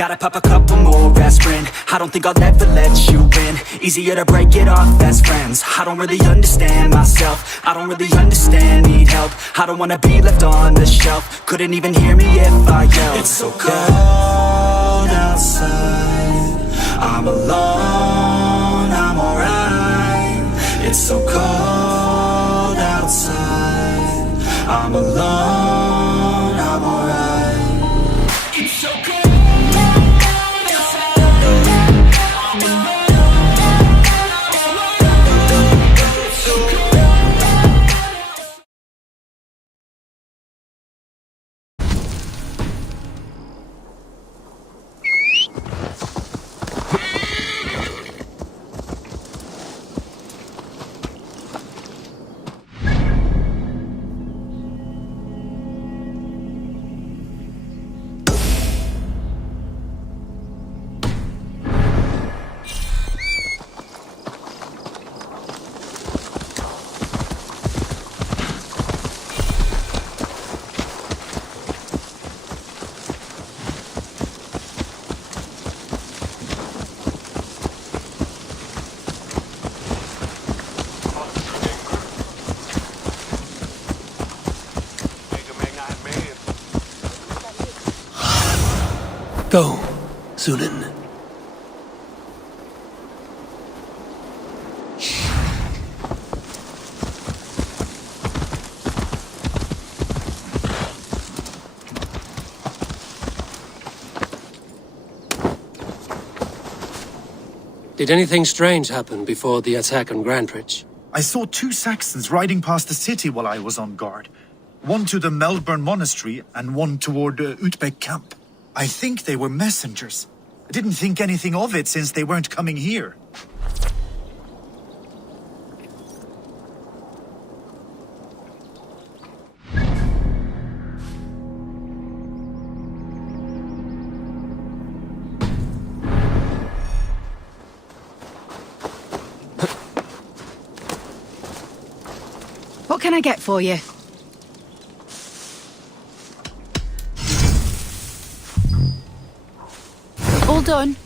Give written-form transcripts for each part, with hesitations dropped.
Gotta pop a couple more aspirin. I don't think I'll ever let you in. Easier to break it off best friends. I don't really understand myself. I don't really understand, need help. I don't wanna be left on the shelf. Couldn't even hear me if I yelled. It's so cold outside. I'm alone, I'm alright. It's so cold outside. I'm alone, I'm alright. It's so cold. Go, Sunan. Did anything strange happen before the attack on Grantridge? I saw 2 Saxons riding past the city while I was on guard. One to the Melbourne Monastery and one toward Utbeck Camp. I think they were messengers. I didn't think anything of it since they weren't coming here. What can I get for you? All done.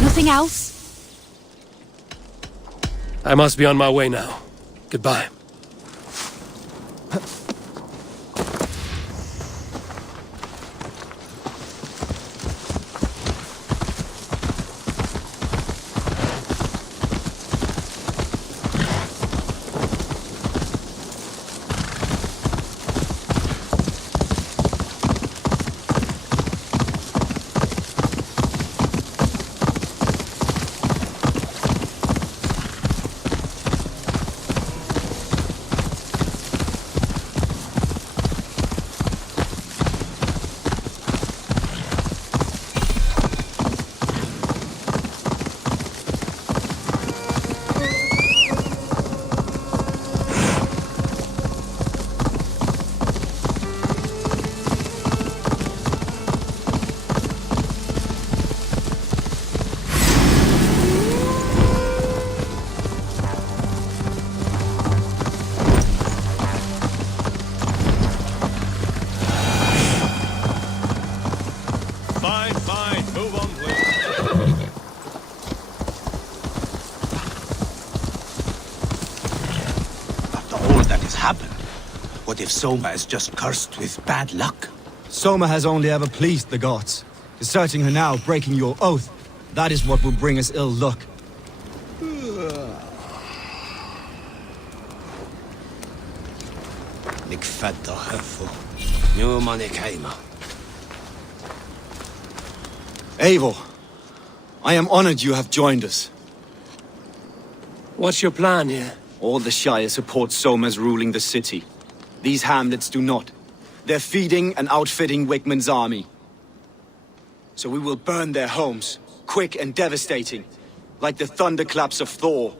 Nothing else? I must be on my way now. Goodbye. What if Soma is just cursed with bad luck? Soma has only ever pleased the gods. Deserting her now, breaking your oath, that is what will bring us ill luck. Eivor, I am honored you have joined us. What's your plan here? All the Shire support Soma's ruling the city. These hamlets do not. They're feeding and outfitting Wickman's army. So we will burn their homes, quick and devastating, like the thunderclaps of Thor.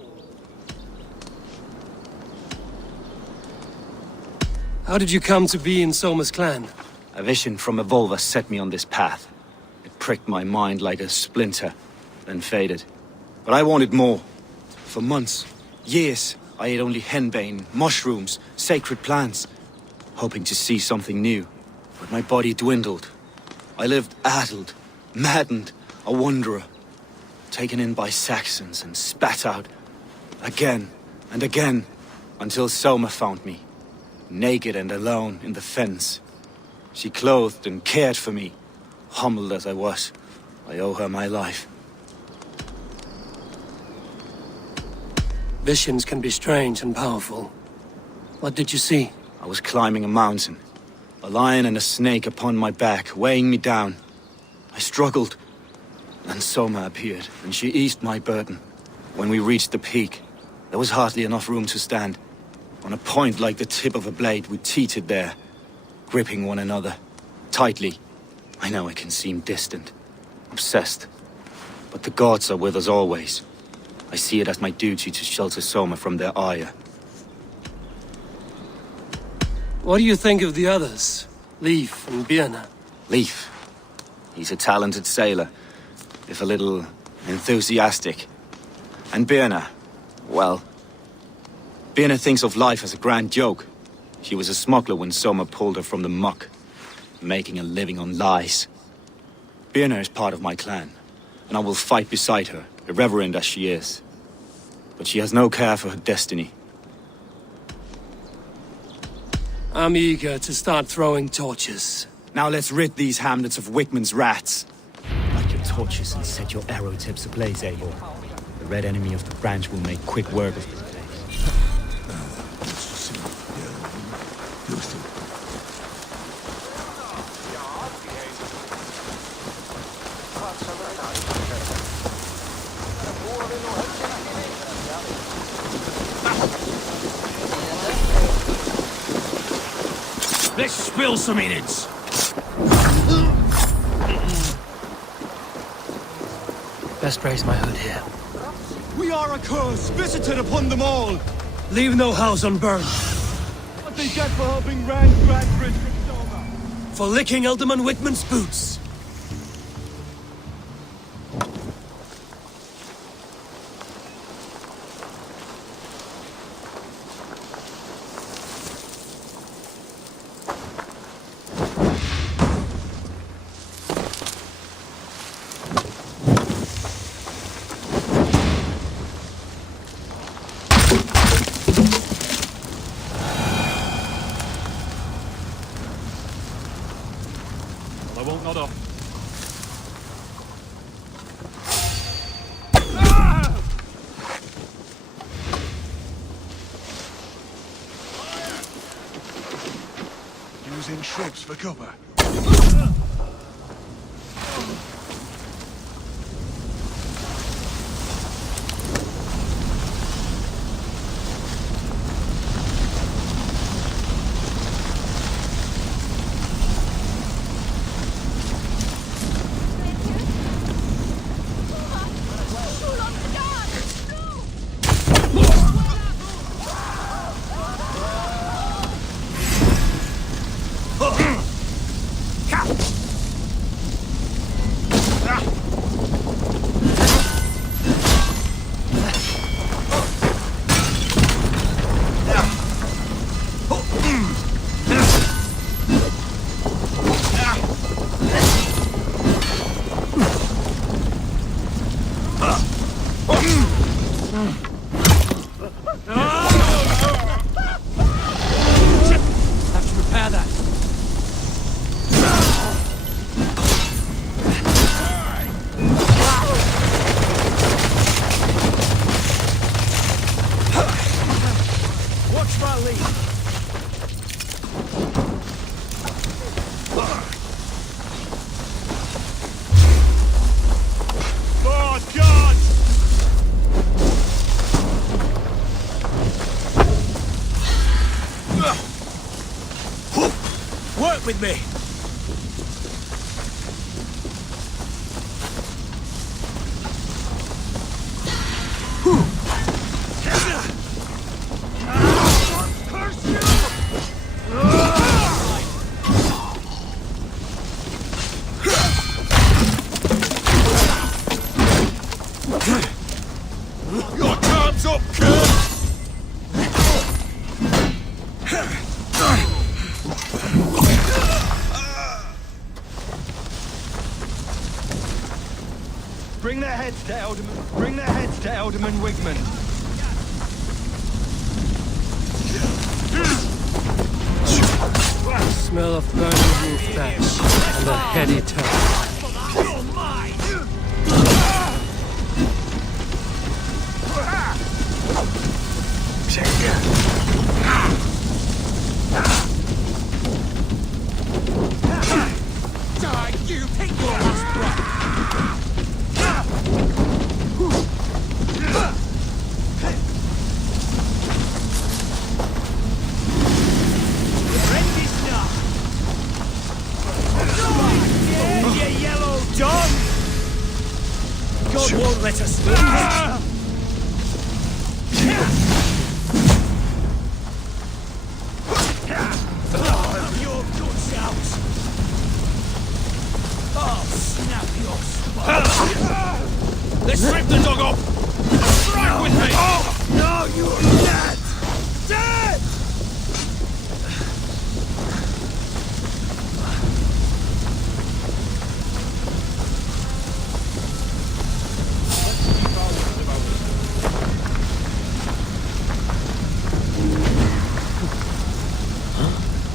How did you come to be in Soma's clan? A vision from Evolva set me on this path. It pricked my mind like a splinter, then faded. But I wanted more. For months, years, I ate only henbane, mushrooms, sacred plants, hoping to see something new. But my body dwindled. I lived addled, maddened, a wanderer, taken in by Saxons and spat out again and again, until Soma found me, naked and alone in the fens. She clothed and cared for me, humbled as I was. I owe her my life. Visions can be strange and powerful. What did you see? I was climbing a mountain, a lion and a snake upon my back, weighing me down. I struggled. Then Soma appeared, and she eased my burden. When we reached the peak, there was hardly enough room to stand. On a point like the tip of a blade, we teetered there, gripping one another, tightly. I know it can seem distant, obsessed, but the gods are with us always. I see it as my duty to shelter Soma from their ire. What do you think of the others? Leif and Birna? Leif. He's a talented sailor, if a little enthusiastic. And Birna, well, Birna thinks of life as a grand joke. She was a smuggler when Soma pulled her from the muck, making a living on lies. Birna is part of my clan, and I will fight beside her, irreverent as she is. But she has no care for her destiny. I'm eager to start throwing torches. Now let's rid these hamlets of Wickman's rats. Light your torches and set your arrow tips ablaze, Eivor. The red enemy of the branch will make quick work of this place. Let's spill some innards. Best raise my hood here. We are a curse visited upon them all. Leave no house unburned. What they get for helping Grandbridge from Soma. For licking Alderman Wickman's boots. I won't nod off. Using shrubs for cover. With me. Bring their heads to Elderman. Bring their heads to Elderman Wigman. Smell of burning roof thatch and a heady tone. You take your last breath. You yellow dog! God won't let us lose. Your guts out! Oh, snap your spine! Let's rip the dog off! Strike with me! Oh, no, you're dead! Dead!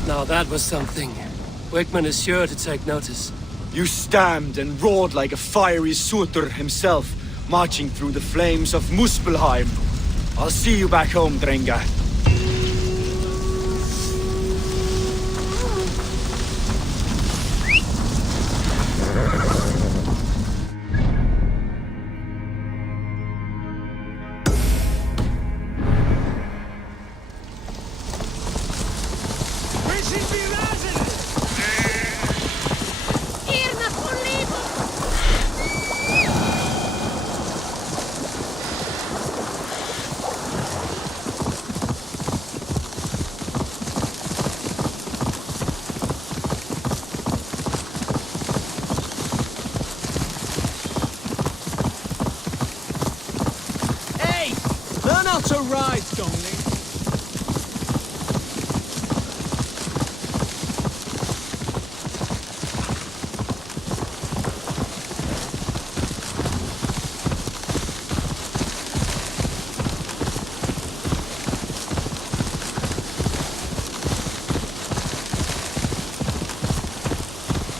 Now that was something. Wickman is sure to take notice. You stamped and roared like a fiery Surtur himself, marching through the flames of Muspelheim. I'll see you back home, Drenga. To ride, Donley.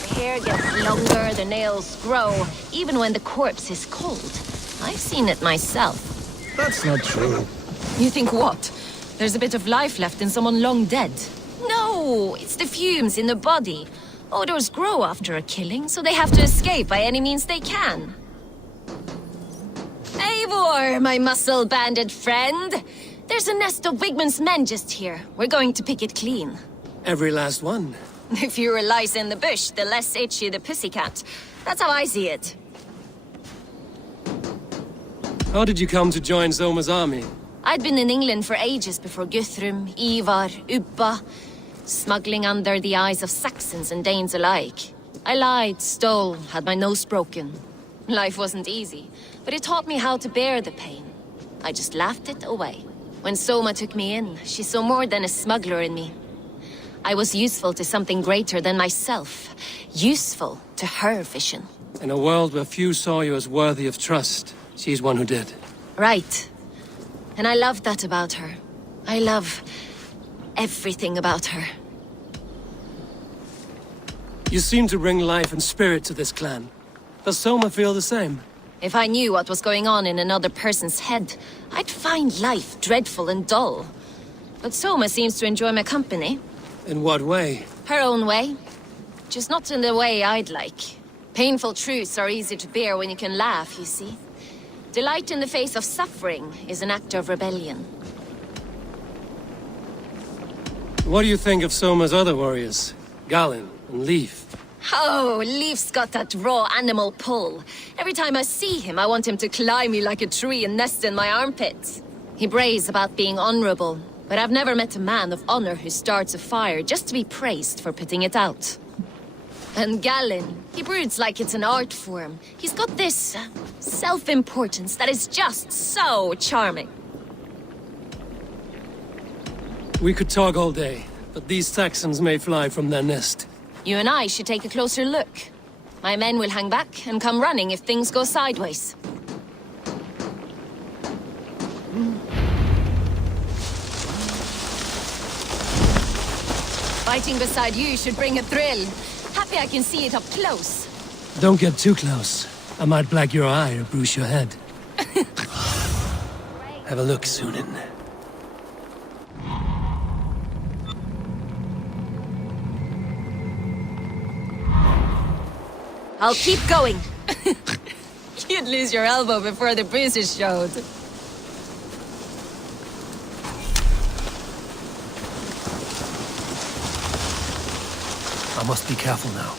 The hair gets longer, the nails grow, even when the corpse is cold. I've seen it myself. That's not true. You think what? There's a bit of life left in someone long dead? No, it's the fumes in the body. Odors grow after a killing, so they have to escape by any means they can. Eivor, my muscle-banded friend! There's a nest of Wigman's men just here. We're going to pick it clean. Every last one. The fewer lice in the bush, the less itchy the pussycat. That's how I see it. How did you come to join Zoma's army? I'd been in England for ages before Guthrum, Ivar, Ubba, smuggling under the eyes of Saxons and Danes alike. I lied, stole, had my nose broken. Life wasn't easy, but it taught me how to bear the pain. I just laughed it away. When Soma took me in, she saw more than a smuggler in me. I was useful to something greater than myself. Useful to her vision. In a world where few saw you as worthy of trust, she's one who did. Right. And I love that about her. I love everything about her. You seem to bring life and spirit to this clan. Does Soma feel the same? If I knew what was going on in another person's head, I'd find life dreadful and dull. But Soma seems to enjoy my company. In what way? Her own way. Just not in the way I'd like. Painful truths are easy to bear when you can laugh, you see. Delight in the face of suffering is an act of rebellion. What do you think of Soma's other warriors? Galin and Leif? Oh, Leif's got that raw animal pull. Every time I see him, I want him to climb me like a tree and nest in my armpits. He brays about being honorable, but I've never met a man of honor who starts a fire just to be praised for putting it out. And Galin, he broods like it's an art form. He's got this self-importance that is just so charming. We could talk all day, but these Saxons may fly from their nest. You and I should take a closer look. My men will hang back and come running if things go sideways. Fighting beside you should bring a thrill. Happy I can see it up close. Don't get too close. I might black your eye or bruise your head. Have a look, Sunan. I'll keep going. You'd lose your elbow before the bruises showed. I must be careful now.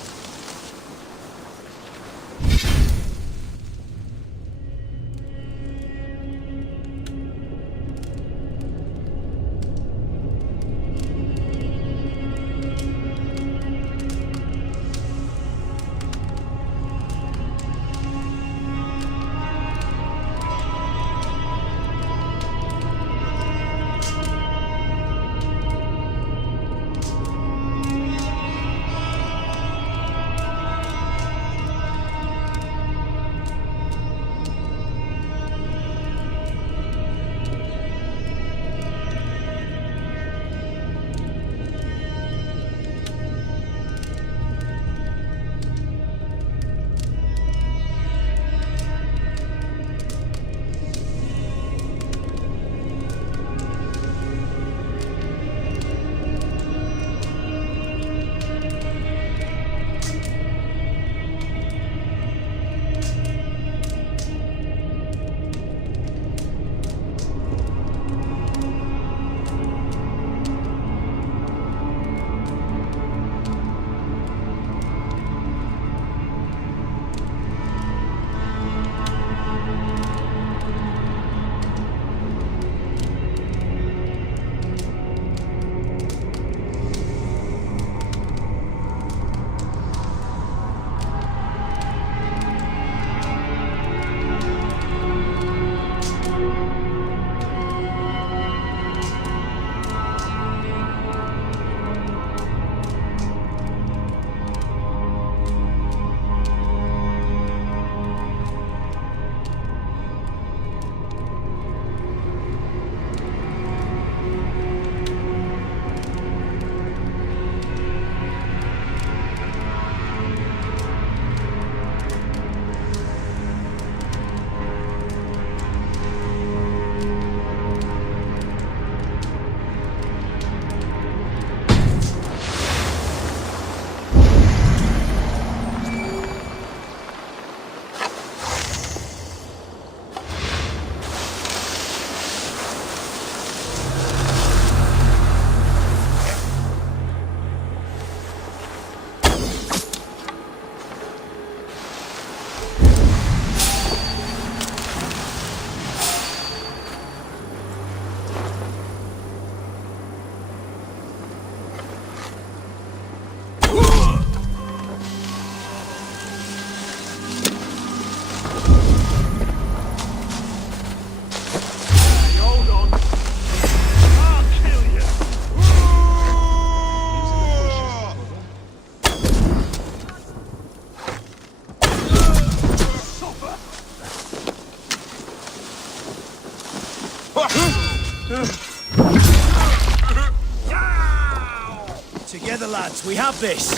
Together, lads, we have this.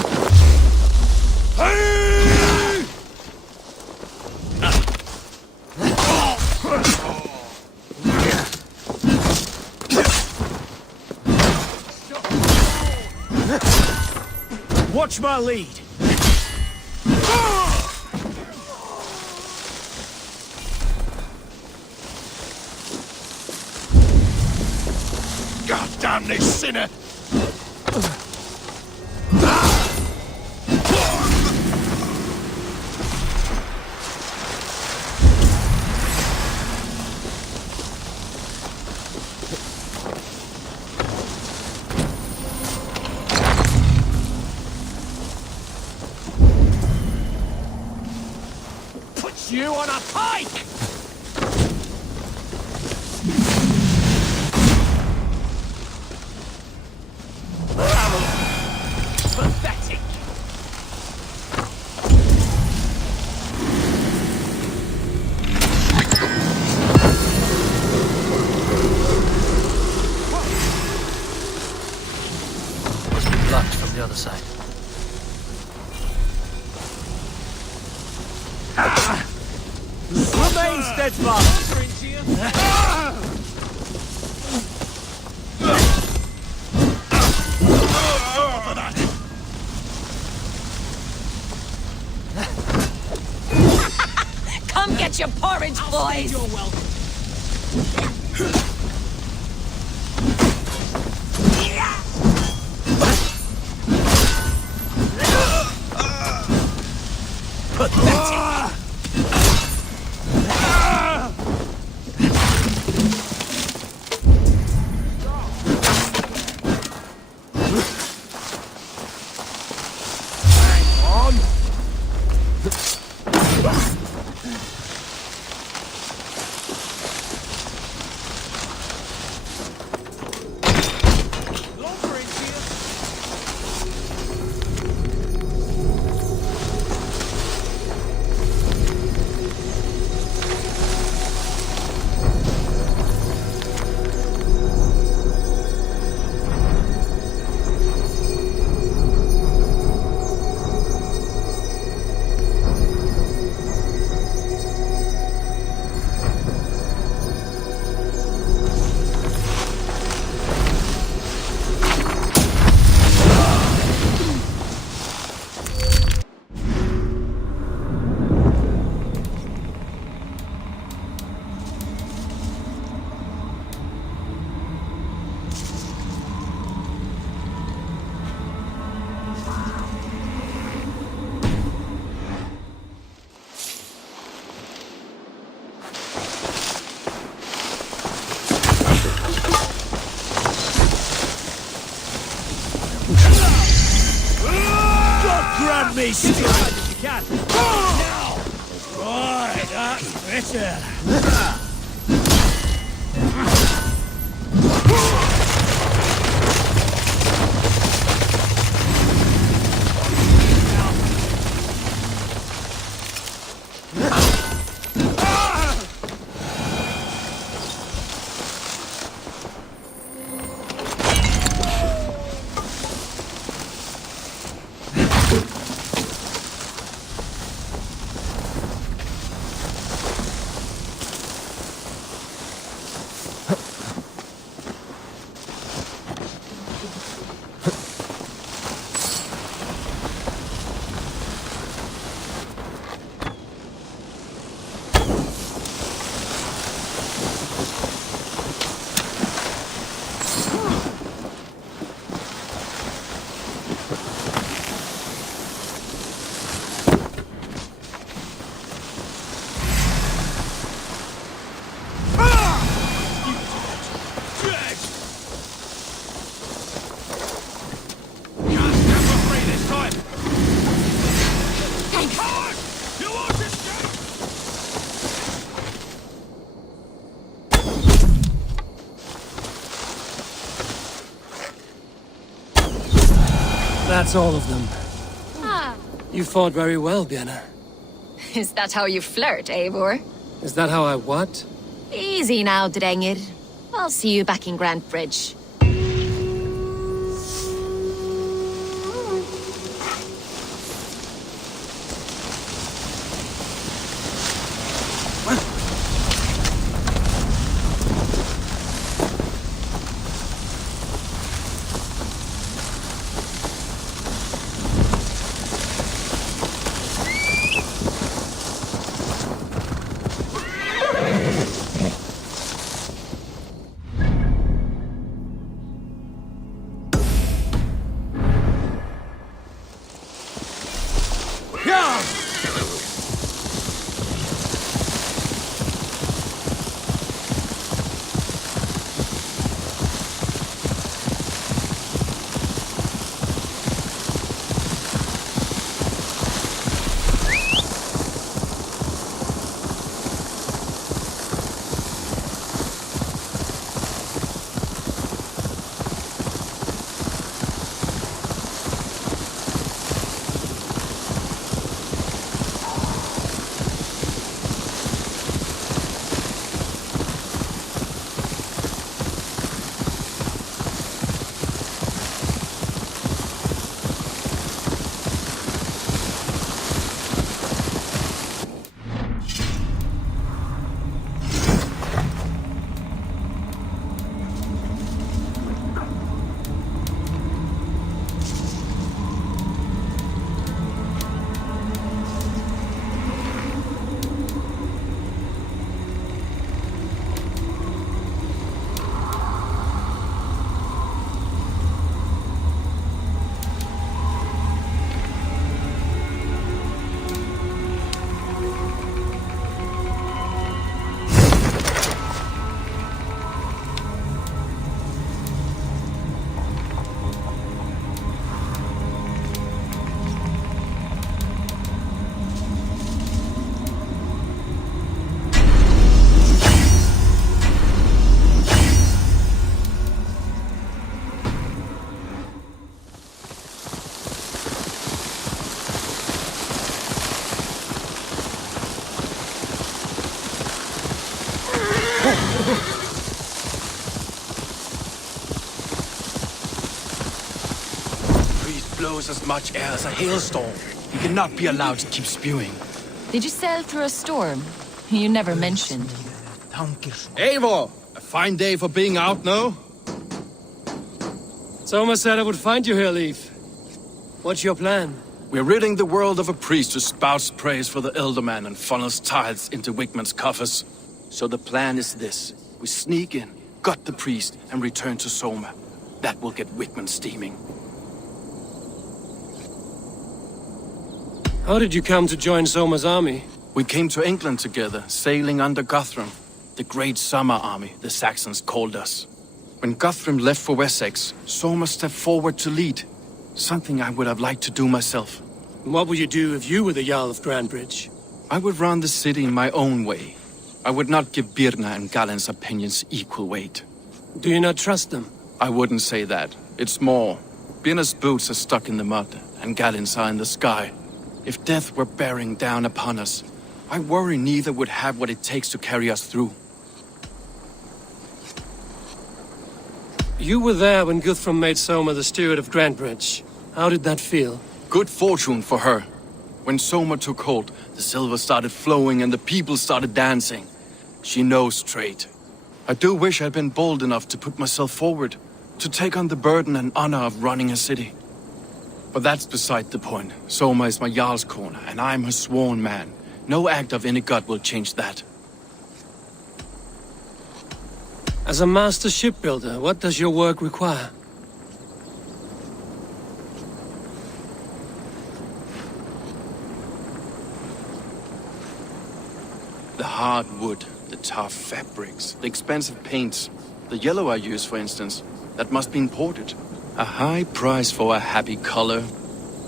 Watch my lead. God damn this sinner! Put you on a pike! Pathetic! the other side. Remain steadfast! Come get your porridge, boys! You're welcome. Grab me still! You can. Now! Right, that's better. That's all of them. Ah, You fought very well, Bianna. is that how you flirt, Eivor? Is that how I what? Easy now, Drengir. I'll see you back in Grand Bridge. blows as much air as a hailstorm. He cannot be allowed to keep spewing. Did you sail through a storm? You never mentioned. Eivor! A fine day for being out, no? Soma said I would find you here, Leif. What's your plan? We're ridding the world of a priest who spouts praise for the Elderman and funnels tithes into Wigman's coffers. So the plan is this. We sneak in, gut the priest, and return to Soma. That will get Wigman steaming. How did you come to join Soma's army? We came to England together, sailing under Guthrum. The Great Summer Army, the Saxons called us. When Guthrum left for Wessex, Soma stepped forward to lead. Something I would have liked to do myself. What would you do if you were the Jarl of Grandbridge? I would run the city in my own way. I would not give Birna and Galen's opinions equal weight. Do you not trust them? I wouldn't say that. It's more. Birna's boots are stuck in the mud, and Galen's are in the sky. If death were bearing down upon us, I worry neither would have what it takes to carry us through. You were there when Guthrum made Soma the steward of Grandbridge. How did that feel? Good fortune for her. When Soma took hold, the silver started flowing and the people started dancing. She knows trade. I do wish I'd been bold enough to put myself forward, to take on the burden and honor of running a city. But that's beside the point. Soma is my Jarl's corner, and I'm her sworn man. No act of any god will change that. As a master shipbuilder, what does your work require? The hard wood, the tough fabrics, the expensive paints. The yellow I use, for instance, that must be imported. A high price for a happy color.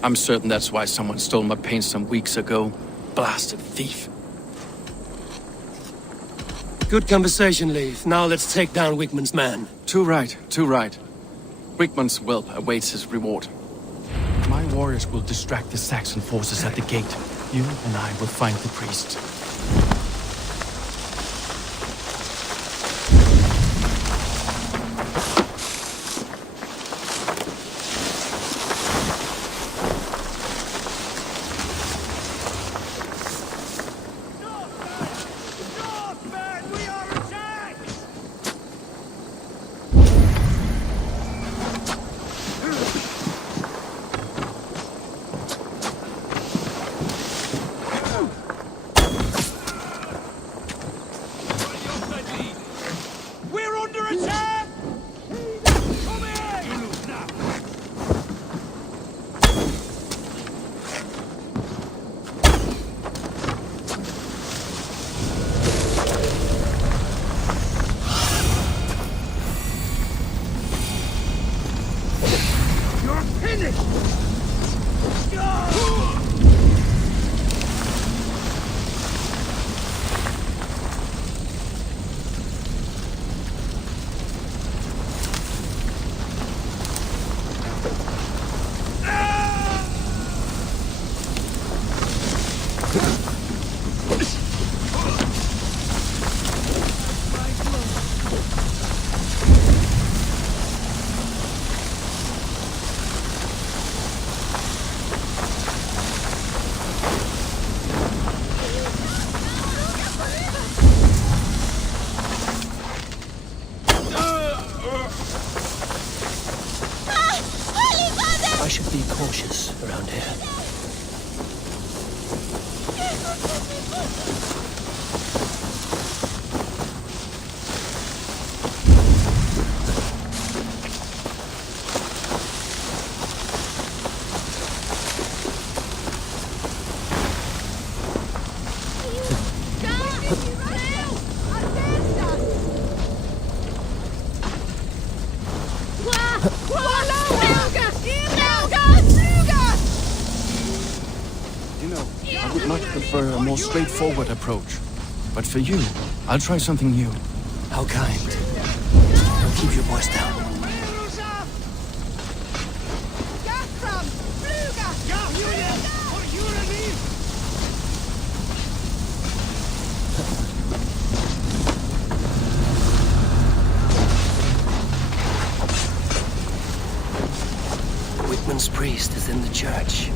I'm certain that's why someone stole my paint some weeks ago. Blasted thief. Good conversation, Leif. Now let's take down Wigman's man. Too right, too right. Wigman's whelp awaits his reward. My warriors will distract the Saxon forces at the gate. You and I will find the priest. I should be cautious around here. I would much prefer a more straightforward approach. But for you, I'll try something new. How kind. Now keep your voice down. Wickman's priest is in the church.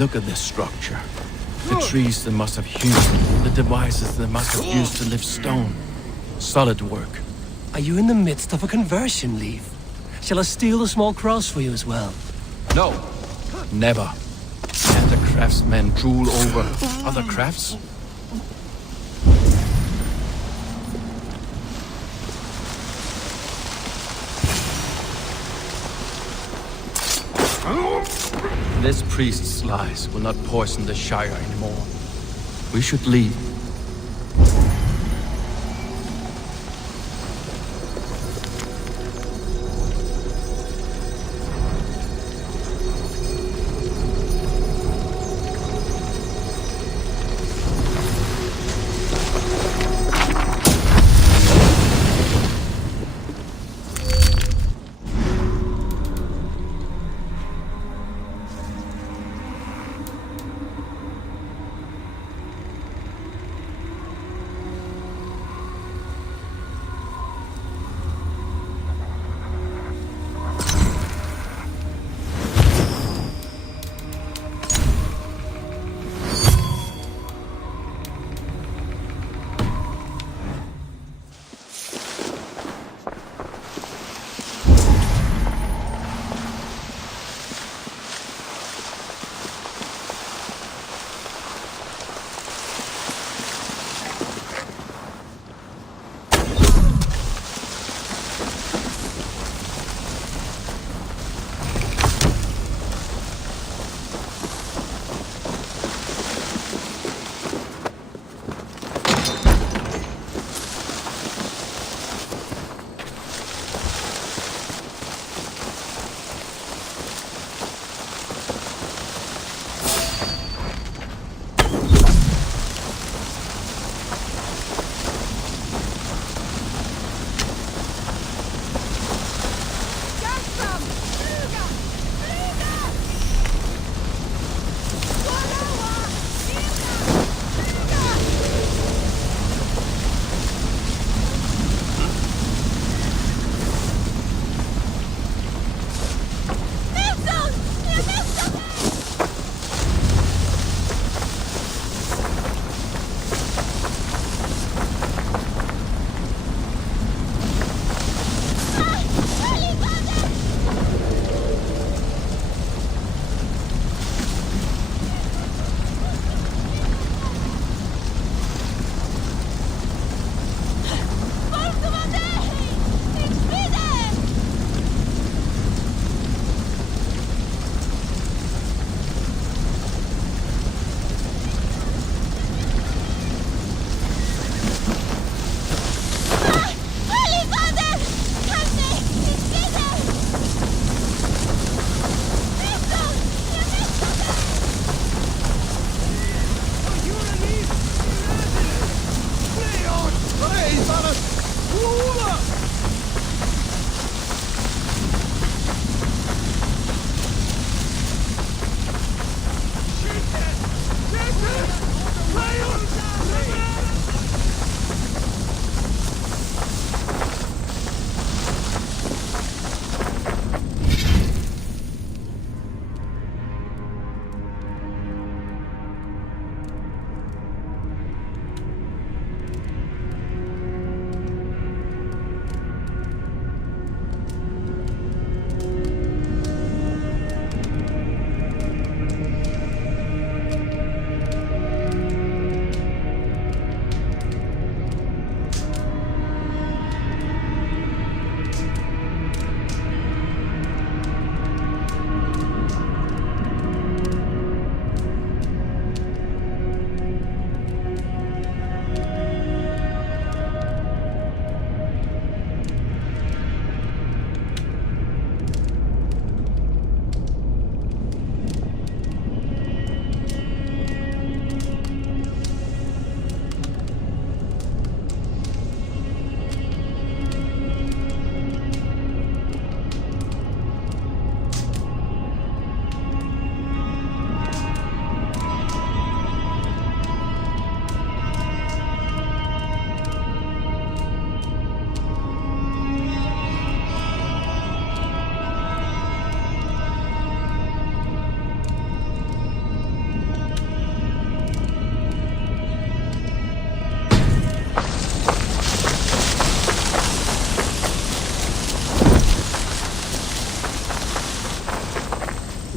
Look at this structure. The trees they must have hewn, the devices they must have used to lift stone. Solid work. Are you in the midst of a conversion, Leif? Shall I steal the small cross for you as well? No, never. And the craftsmen drool over other crafts? This priest's lies will not poison the Shire anymore. We should leave.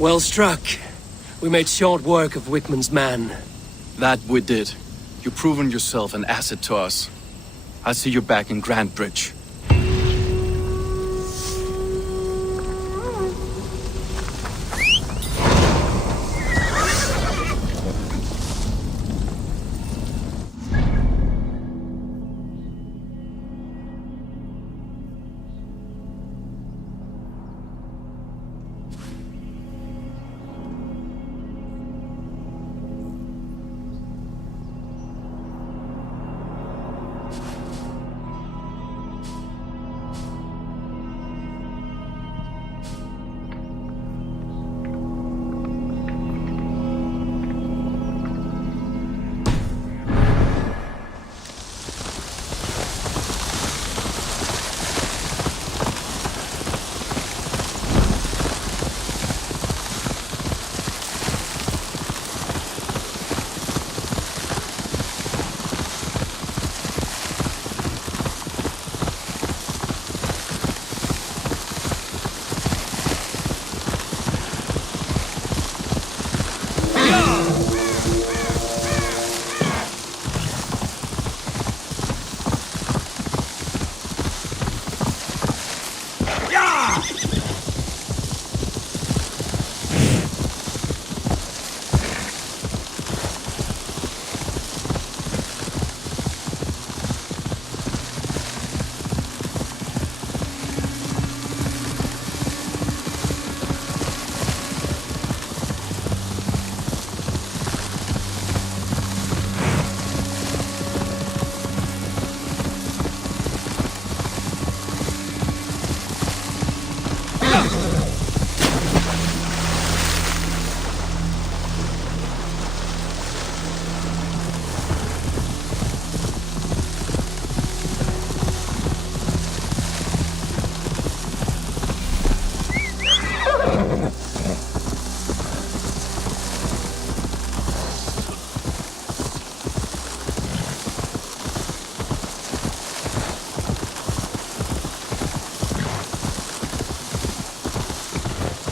Well struck. We made short work of Wickman's man. That we did. You've proven yourself an asset to us. I'll see you back in Grand Bridge.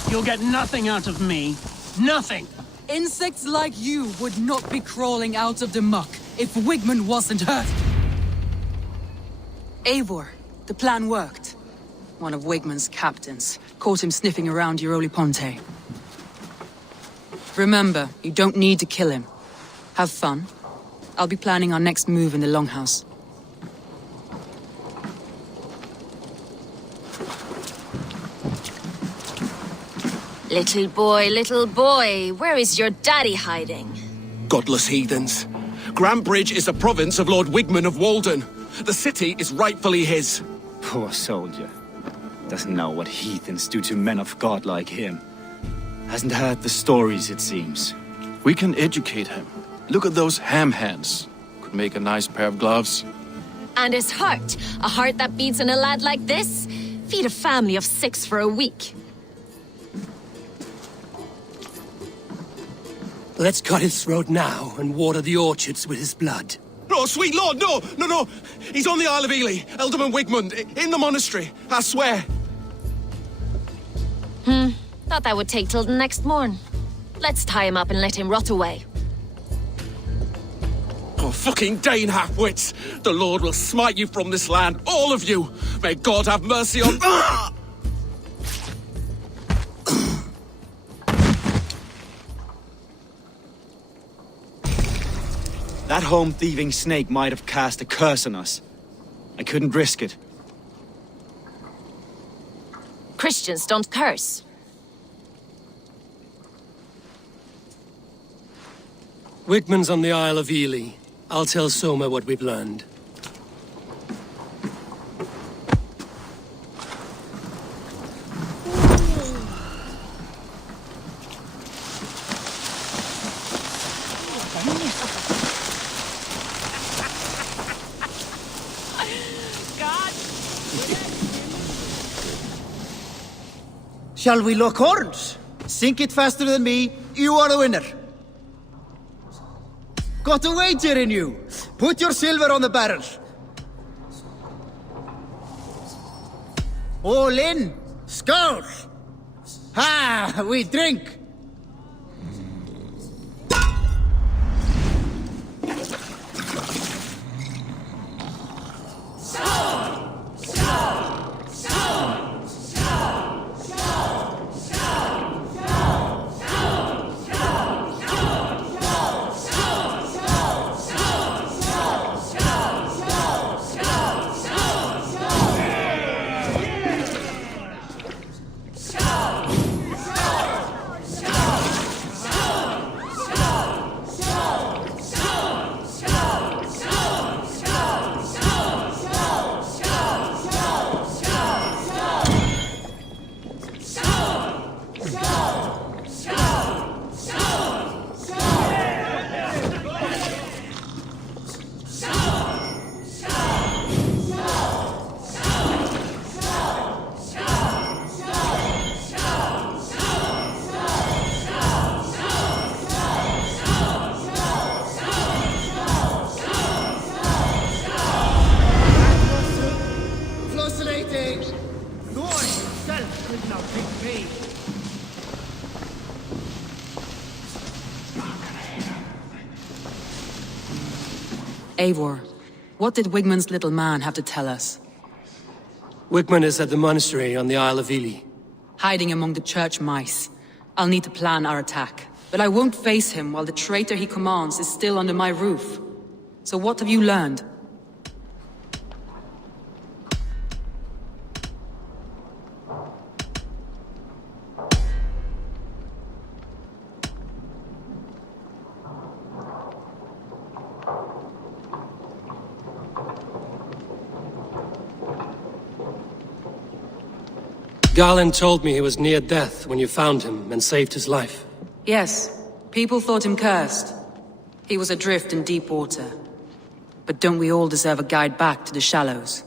You'll get nothing out of me. Nothing! Insects like you would not be crawling out of the muck if Wigman wasn't hurt. Eivor, the plan worked. One of Wigman's captains caught him sniffing around Euroli Ponte. Remember, you don't need to kill him. Have fun. I'll be planning our next move in the Longhouse. Little boy, where is your daddy hiding? Godless heathens. Grand Bridge is a province of Lord Wigman of Walden. The city is rightfully his. Poor soldier. Doesn't know what heathens do to men of God like him. Hasn't heard the stories, it seems. We can educate him. Look at those ham hands. Could make a nice pair of gloves. And his heart. A heart that beats in a lad like this? Feed a family of 6 for a week. Let's cut his throat now and water the orchards with his blood. No, sweet lord, no! He's on the Isle of Ely, Ealdorman Wigmund, in the monastery, I swear. Thought that would take till the next morn. Let's tie him up and let him rot away. Oh, fucking Dane half-wits! The Lord will smite you from this land, all of you! May God have mercy on... That home-thieving snake might have cast a curse on us. I couldn't risk it. Christians don't curse. Wigman's on the Isle of Ely. I'll tell Soma what we've learned. Shall we lock horns? Sink it faster than me, you are the winner. Got a wager in you. Put your silver on the barrel. All in. Skål! Ha! We drink. Eivor, what did Wigmund's little man have to tell us? Wigmund is at the monastery on the Isle of Ely. Hiding among the church mice. I'll need to plan our attack. But I won't face him while the traitor he commands is still under my roof. So what have you learned? Garland told me he was near death when you found him and saved his life. Yes, people thought him cursed. He was adrift in deep water. But don't we all deserve a guide back to the shallows?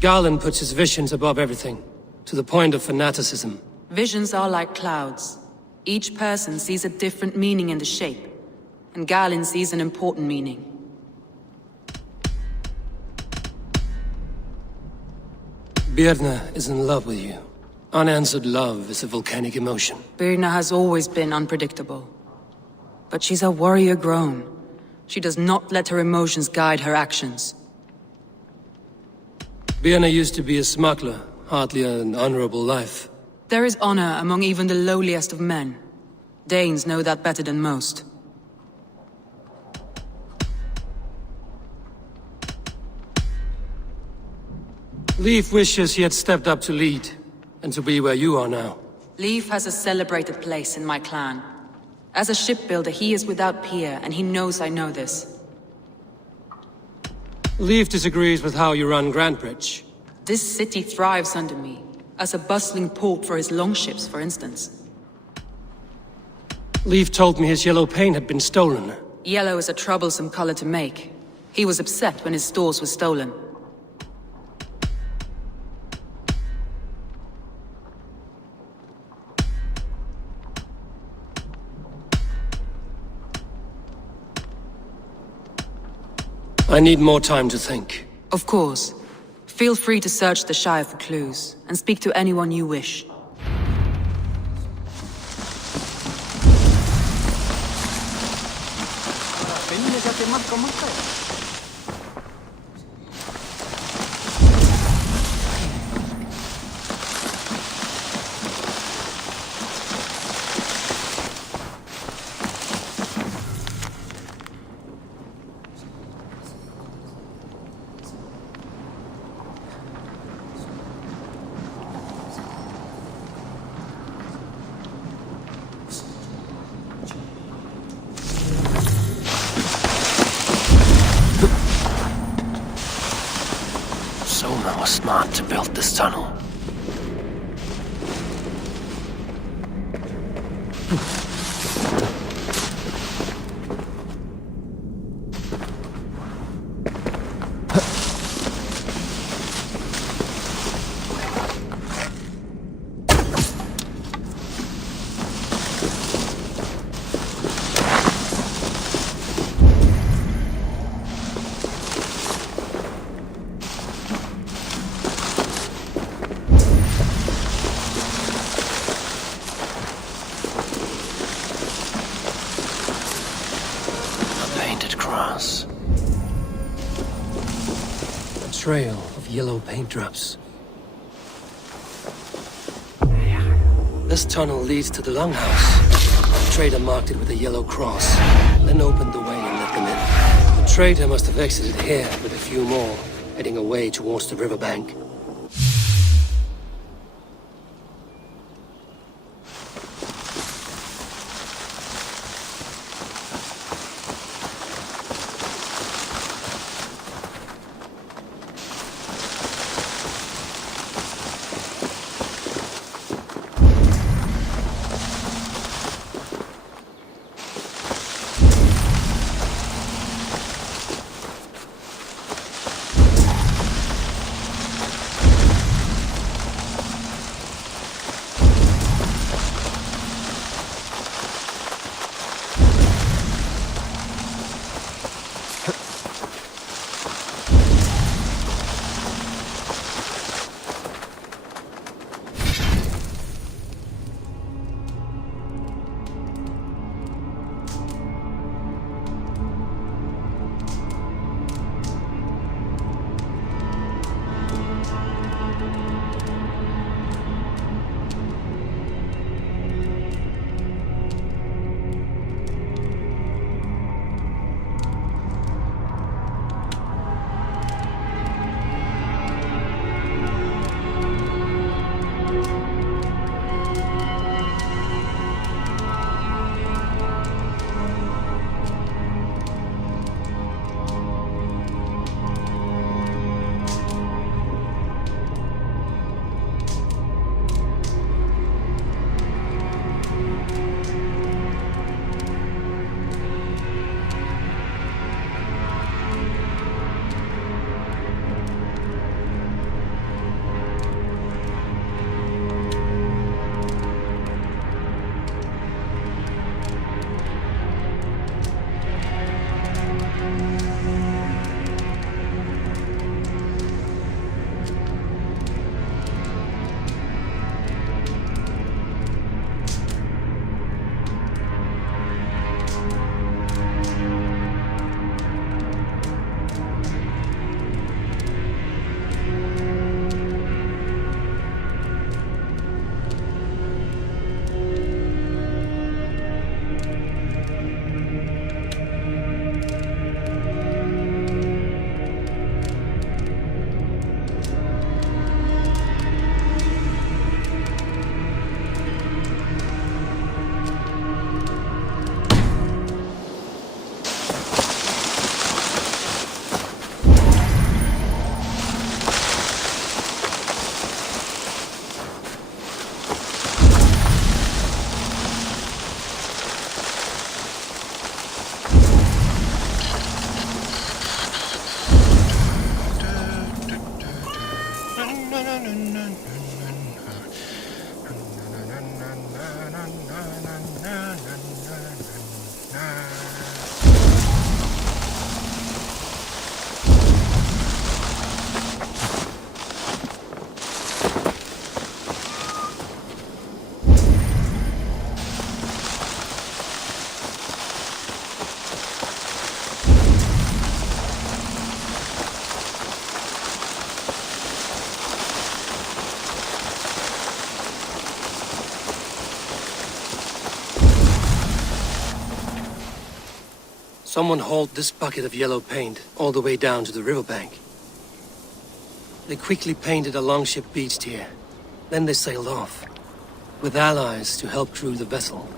Garland puts his visions above everything, to the point of fanaticism. Visions are like clouds. Each person sees a different meaning in the shape, and Garland sees an important meaning. Birna is in love with you. Unanswered love is a volcanic emotion. Birna has always been unpredictable. But she's a warrior grown. She does not let her emotions guide her actions. Birna used to be a smuggler, hardly an honorable life. There is honor among even the lowliest of men. Danes know that better than most. Leif wishes he had stepped up to lead, and to be where you are now. Leif has a celebrated place in my clan. As a shipbuilder, he is without peer, and he knows I know this. Leif disagrees with how you run Grantbridge. This city thrives under me, as a bustling port for his longships, for instance. Leif told me his yellow paint had been stolen. Yellow is a troublesome color to make. He was upset when his stores were stolen. I need more time to think. Of course. Feel free to search the Shire for clues, and speak to anyone you wish. Soma was smart to build this tunnel. Trail of yellow paint drops. This tunnel leads to the longhouse. The trader marked it with a yellow cross, then opened the way and let them in. The trader must have exited here with a few more, heading away towards the riverbank. Someone hauled this bucket of yellow paint all the way down to the riverbank. They quickly painted a longship beached here. Then they sailed off, with allies to help crew the vessel.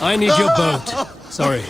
I need your boat. Sorry.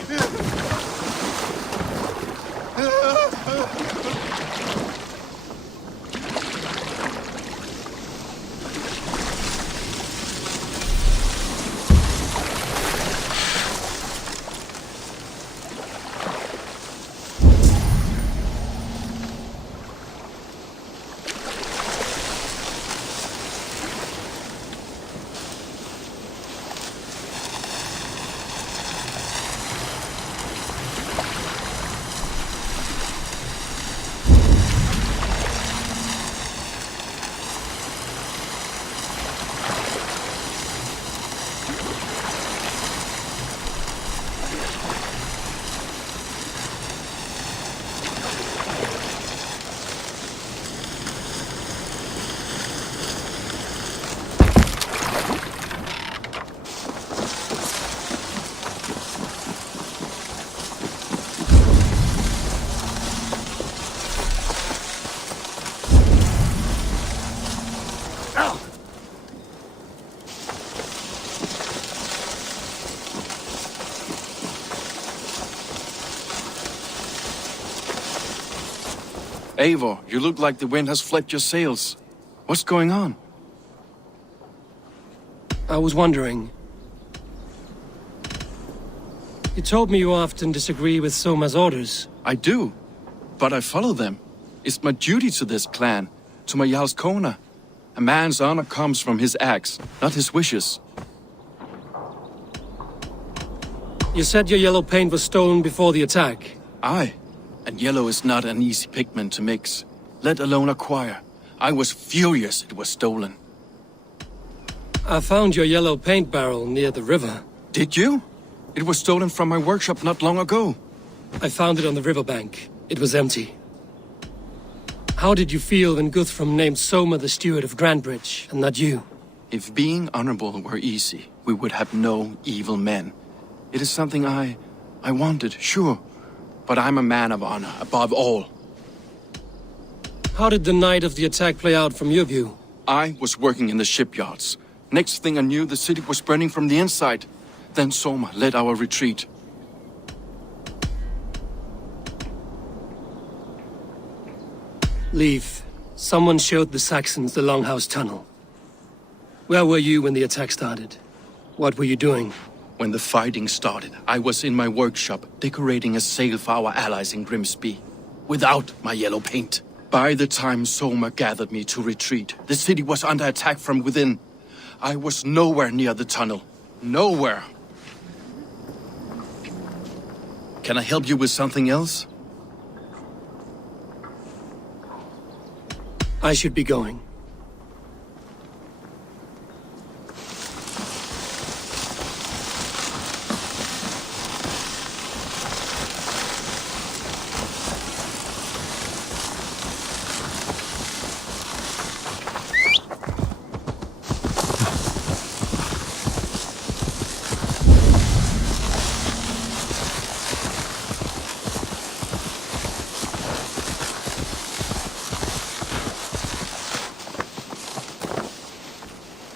Eivor, you look like the wind has flecked your sails. What's going on? I was wondering. You told me you often disagree with Soma's orders. I do, but I follow them. It's my duty to this clan, to my Jarl's Kona. A man's honor comes from his acts, not his wishes. You said your yellow paint was stolen before the attack. Aye, and yellow is not an easy pigment to mix, let alone acquire. I was furious it was stolen. I found your yellow paint barrel near the river. Did you? It was stolen from my workshop not long ago. I found it on the riverbank. It was empty. How did you feel when Guthrum named Soma the steward of Grandbridge, and not you? If being honorable were easy, we would have no evil men. It is something I wanted, sure. But I'm a man of honor, above all. How did the night of the attack play out from your view? I was working in the shipyards. Next thing I knew, the city was burning from the inside. Then Soma led our retreat. Leave. Someone showed the Saxons the Longhouse tunnel. Where were you when the attack started? What were you doing? When the fighting started, I was in my workshop decorating a sail for our allies in Grimsby. Without my yellow paint. By the time Soma gathered me to retreat, the city was under attack from within. I was nowhere near the tunnel. Nowhere. Can I help you with something else? I should be going.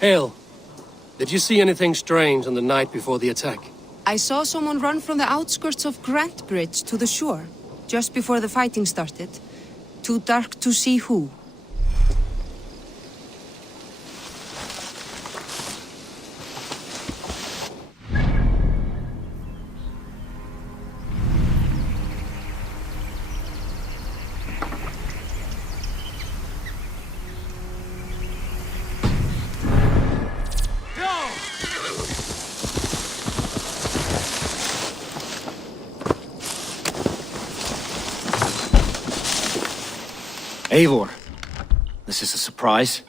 Hale, did you see anything strange on the night before the attack? I saw someone run from the outskirts of Grant Bridge to the shore, just before the fighting started. Too dark to see who. Eivor, this is a surprise.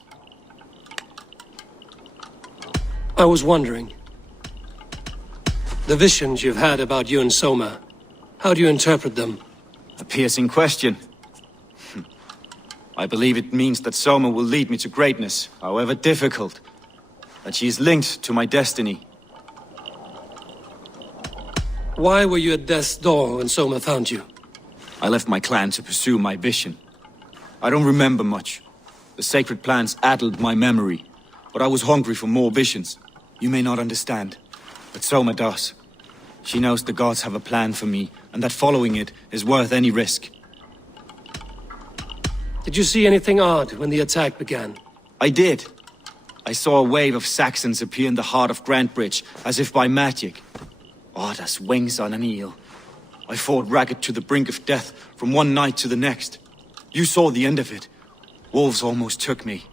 I was wondering. The visions you've had about you and Soma, how do you interpret them? A piercing question. I believe it means that Soma will lead me to greatness, however difficult. That she is linked to my destiny. Why were you at death's door when Soma found you? I left my clan to pursue my vision. I don't remember much. The sacred plants addled my memory, but I was hungry for more visions. You may not understand, but Soma does. She knows the gods have a plan for me, and that following it is worth any risk. Did you see anything odd when the attack began? I did. I saw a wave of Saxons appear in the heart of Grantbridge, as if by magic. Odd as wings on an eel. I fought ragged to the brink of death from one night to the next. You saw the end of it. Wolves almost took me.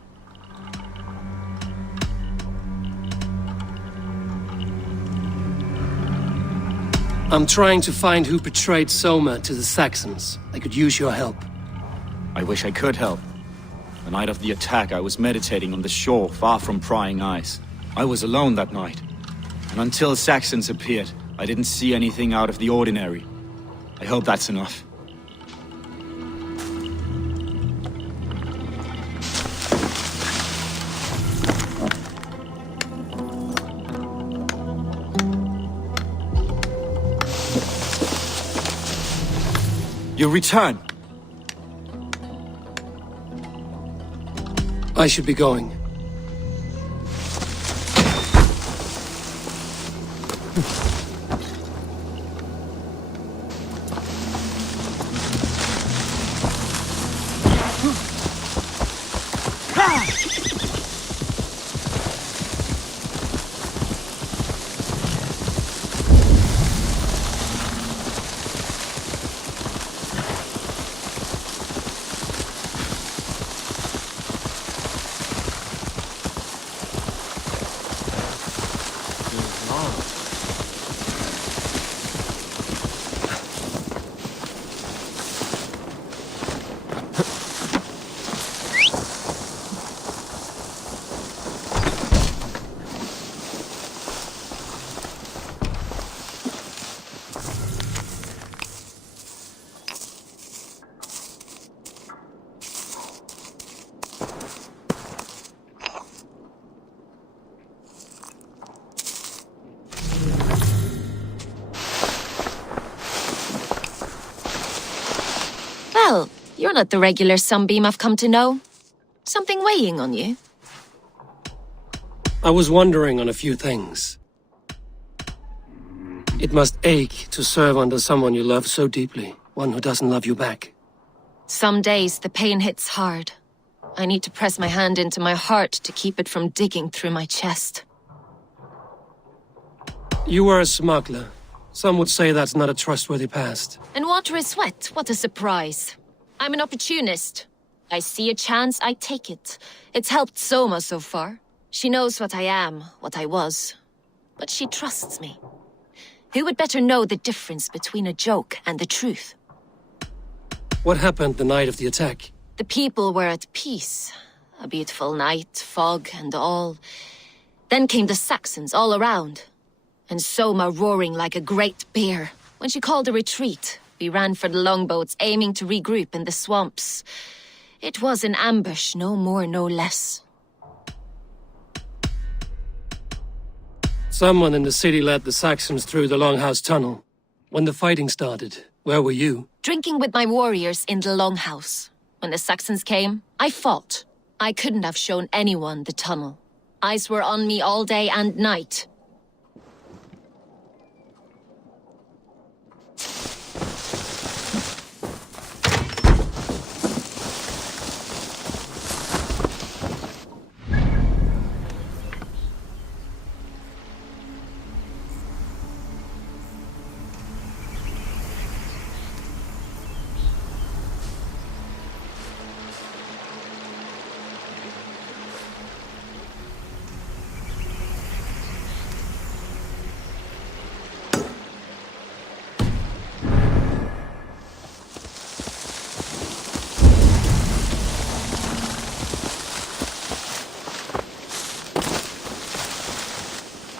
I'm trying to find who betrayed Soma to the Saxons. I could use your help. I wish I could help. The night of the attack, I was meditating on the shore, far from prying eyes. I was alone that night. And until Saxons appeared, I didn't see anything out of the ordinary. I hope that's enough. You return. I should be going. Well, You're not the regular sunbeam I've come to know. Something weighing on you? I was wondering on a few things. It must ache to serve under someone you love so deeply, one who doesn't love you back. Some days the pain hits hard. I need to press my hand into my heart to keep it from digging through my chest. You were a smuggler. Some would say that's not a trustworthy past. And water is wet, what a surprise. I'm an opportunist. I see a chance, I take it. It's helped Soma so far. She knows what I am, what I was. But she trusts me. Who would better know the difference between a joke and the truth? What happened the night of the attack? The people were at peace. A beautiful night, fog and all. Then came the Saxons all around. And Soma roaring like a great bear. When she called a retreat, we ran for the longboats, aiming to regroup in the swamps. It was an ambush, no more, no less. Someone in the city led the Saxons through the Longhouse Tunnel. When the fighting started, where were you? Drinking with my warriors in the Longhouse. When the Saxons came, I fought. I couldn't have shown anyone the tunnel. Eyes were on me all day and night.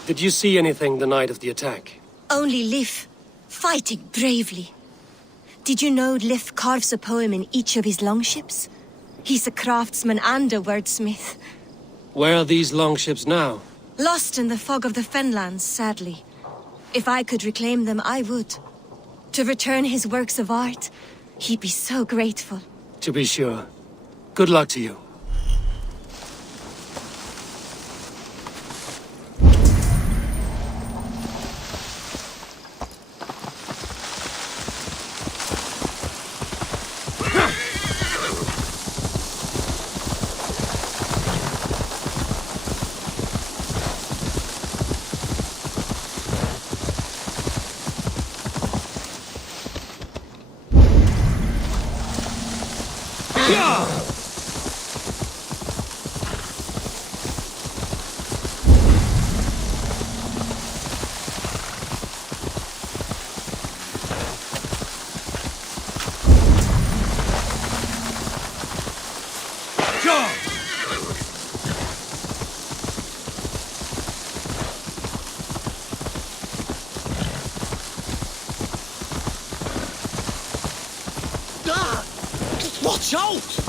Did you see anything the night of the attack? Only Lif, fighting bravely. Did you know Lif carves a poem in each of his longships? He's a craftsman and a wordsmith. Where are these longships now? Lost in the fog of the Fenlands, sadly. If I could reclaim them, I would. To return his works of art, he'd be so grateful. To be sure. Good luck to you. Watch out!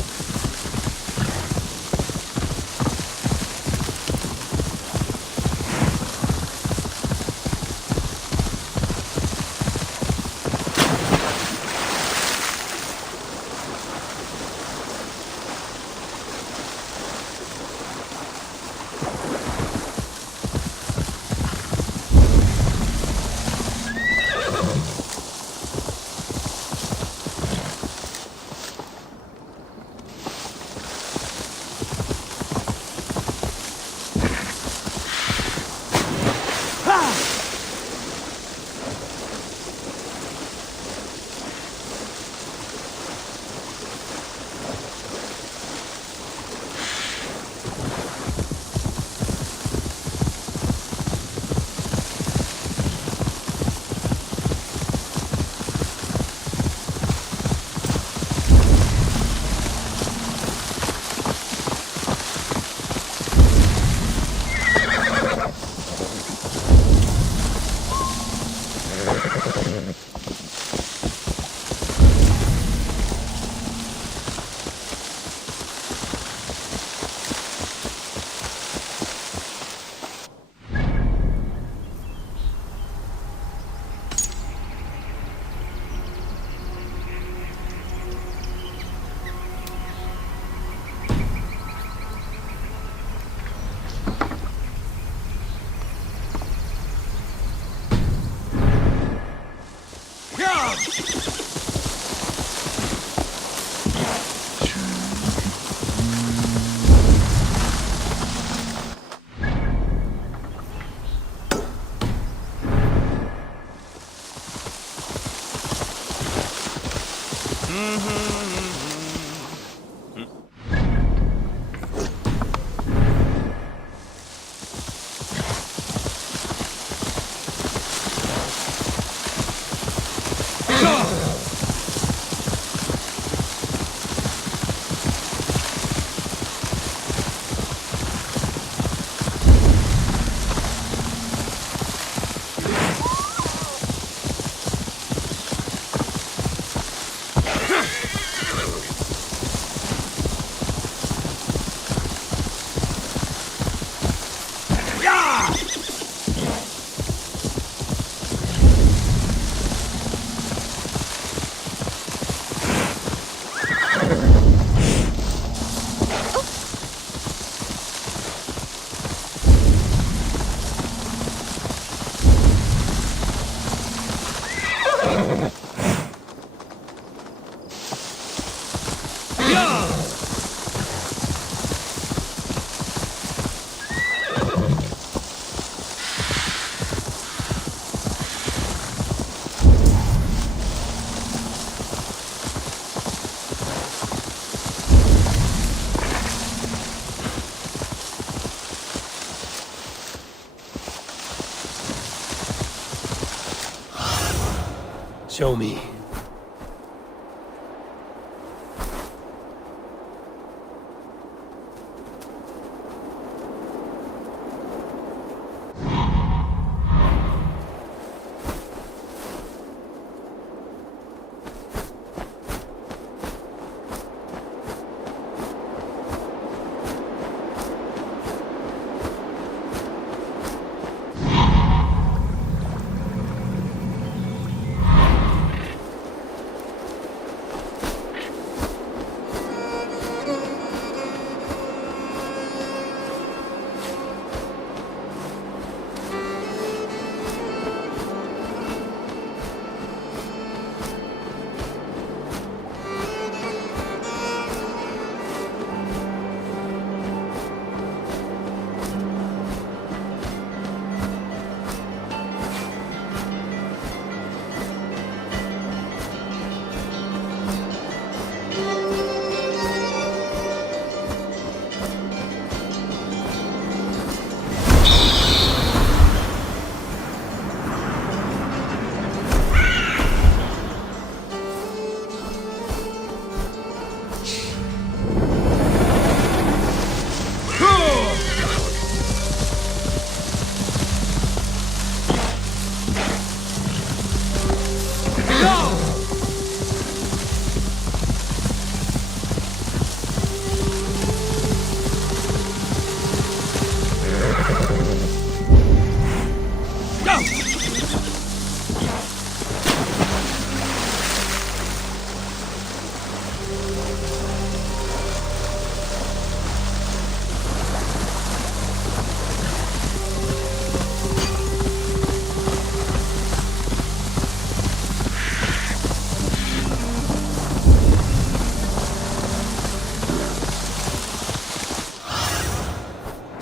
Show me.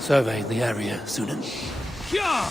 Survey the area, Sunan. Yeah.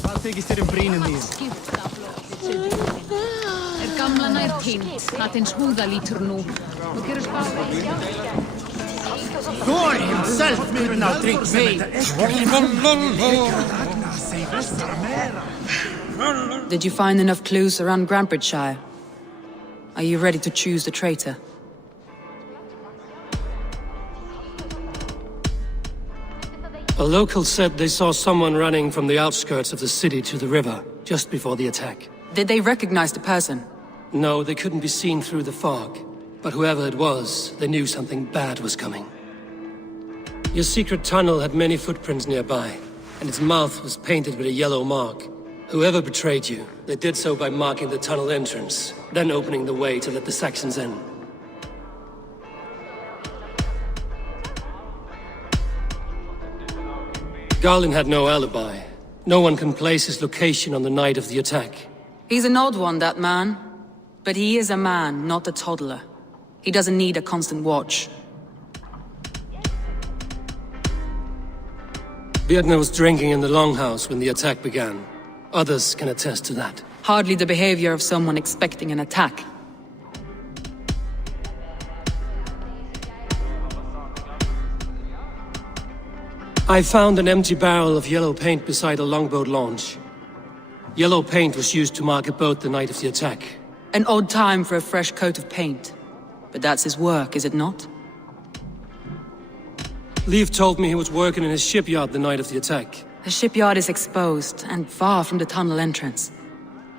Hvað þykist þér brýnum mín? Gamla nær týnt, hins húða lítur nú. Nú gerur spáði. Thor himself could not drink me. Did you find enough clues around Grantbridgeshire? Are you ready to choose the traitor? A local said they saw someone running from the outskirts of the city to the river, just before the attack. Did they recognize the person? No, they couldn't be seen through the fog. But whoever it was, they knew something bad was coming. Your secret tunnel had many footprints nearby, and its mouth was painted with a yellow mark. Whoever betrayed you, they did so by marking the tunnel entrance, then opening the way to let the Saxons in. Garlin had no alibi. No one can place his location on the night of the attack. He's an odd one, that man. But he is a man, not a toddler. He doesn't need a constant watch. Vietna was drinking in the longhouse when the attack began. Others can attest to that. Hardly the behavior of someone expecting an attack. I found an empty barrel of yellow paint beside a longboat launch. Yellow paint was used to mark a boat the night of the attack. An odd time for a fresh coat of paint. But that's his work, is it not? Leif told me he was working in his shipyard the night of the attack. The shipyard is exposed, and far from the tunnel entrance.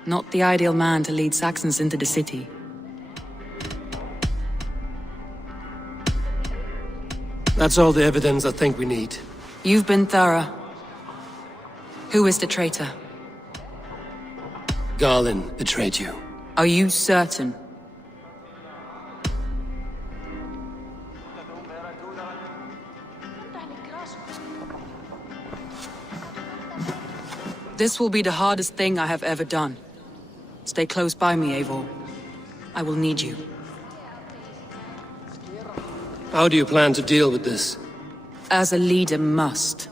Not the ideal man to lead Saxons into the city. That's all the evidence I think we need. You've been thorough. Who is the traitor? Garlin betrayed you. Are you certain? This will be the hardest thing I have ever done. Stay close by me, Eivor. I will need you. How do you plan to deal with this? As a leader must.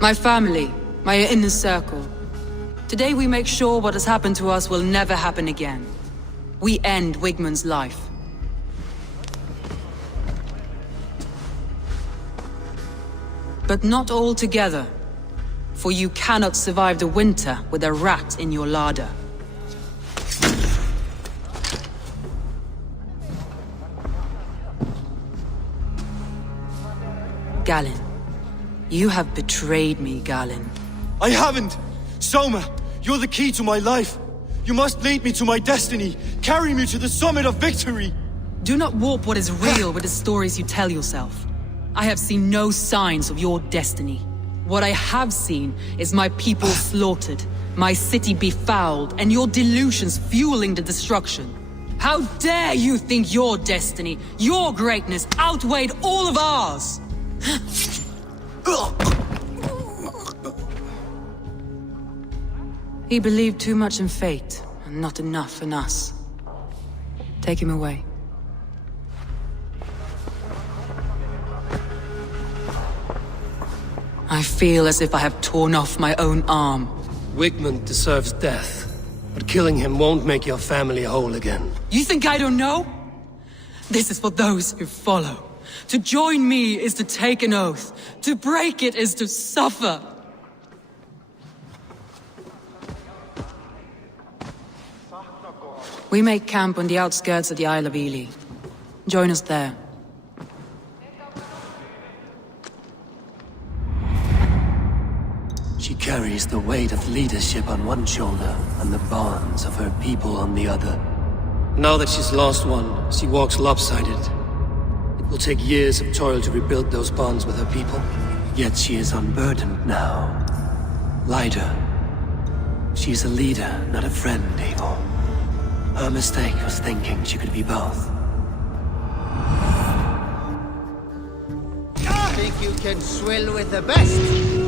My family, my inner circle. Today we make sure what has happened to us will never happen again. We end Wigmund's life. But not all together. For you cannot survive the winter with a rat in your larder. Galinn. You have betrayed me, Galinn. I haven't! Soma, you're the key to my life. You must lead me to my destiny. Carry me to the summit of victory. Do not warp what is real with the stories you tell yourself. I have seen no signs of your destiny. What I have seen is my people slaughtered, my city befouled, and your delusions fueling the destruction. How dare you think your destiny, your greatness, outweighed all of ours? He believed too much in fate, and not enough in us. Take him away. I feel as if I have torn off my own arm. Wigmund deserves death, but killing him won't make your family whole again. You think I don't know? This is for those who follow. To join me is to take an oath. To break it is to suffer. We make camp on the outskirts of the Isle of Ely. Join us there. She carries the weight of leadership on one shoulder and the bonds of her people on the other. Now that she's lost one, she walks lopsided. It will take years of toil to rebuild those bonds with her people. Yet she is unburdened now. Lighter. She's a leader, not a friend, Eivor. Her mistake was thinking she could be both. Think you can swill with the best?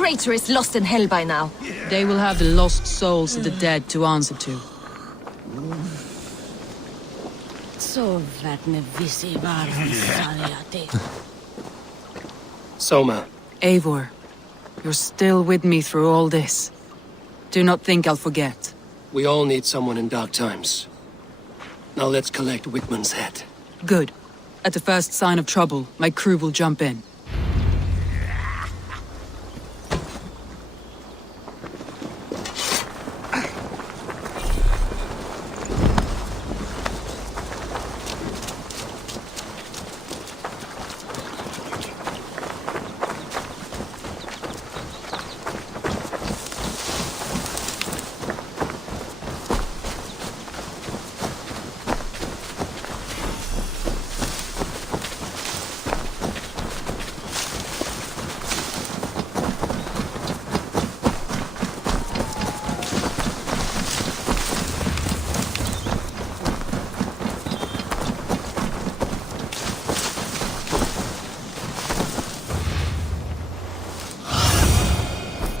traitor is lost in hell by now. They will have the lost souls of the dead to answer to. Soma. Eivor, you're still with me through all this. Do not think I'll forget. We all need someone in dark times. Now let's collect Wickman's head. Good. At the first sign of trouble, my crew will jump in.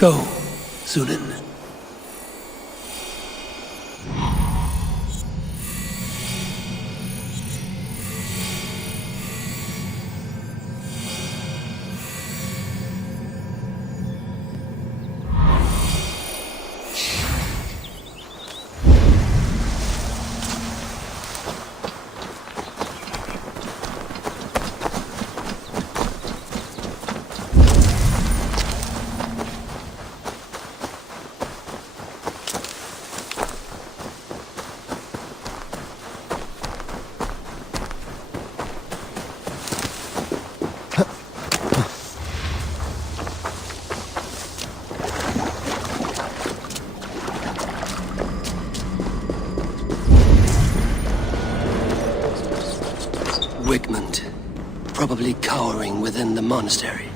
Go, Sunan. Wickman, probably cowering within the monastery.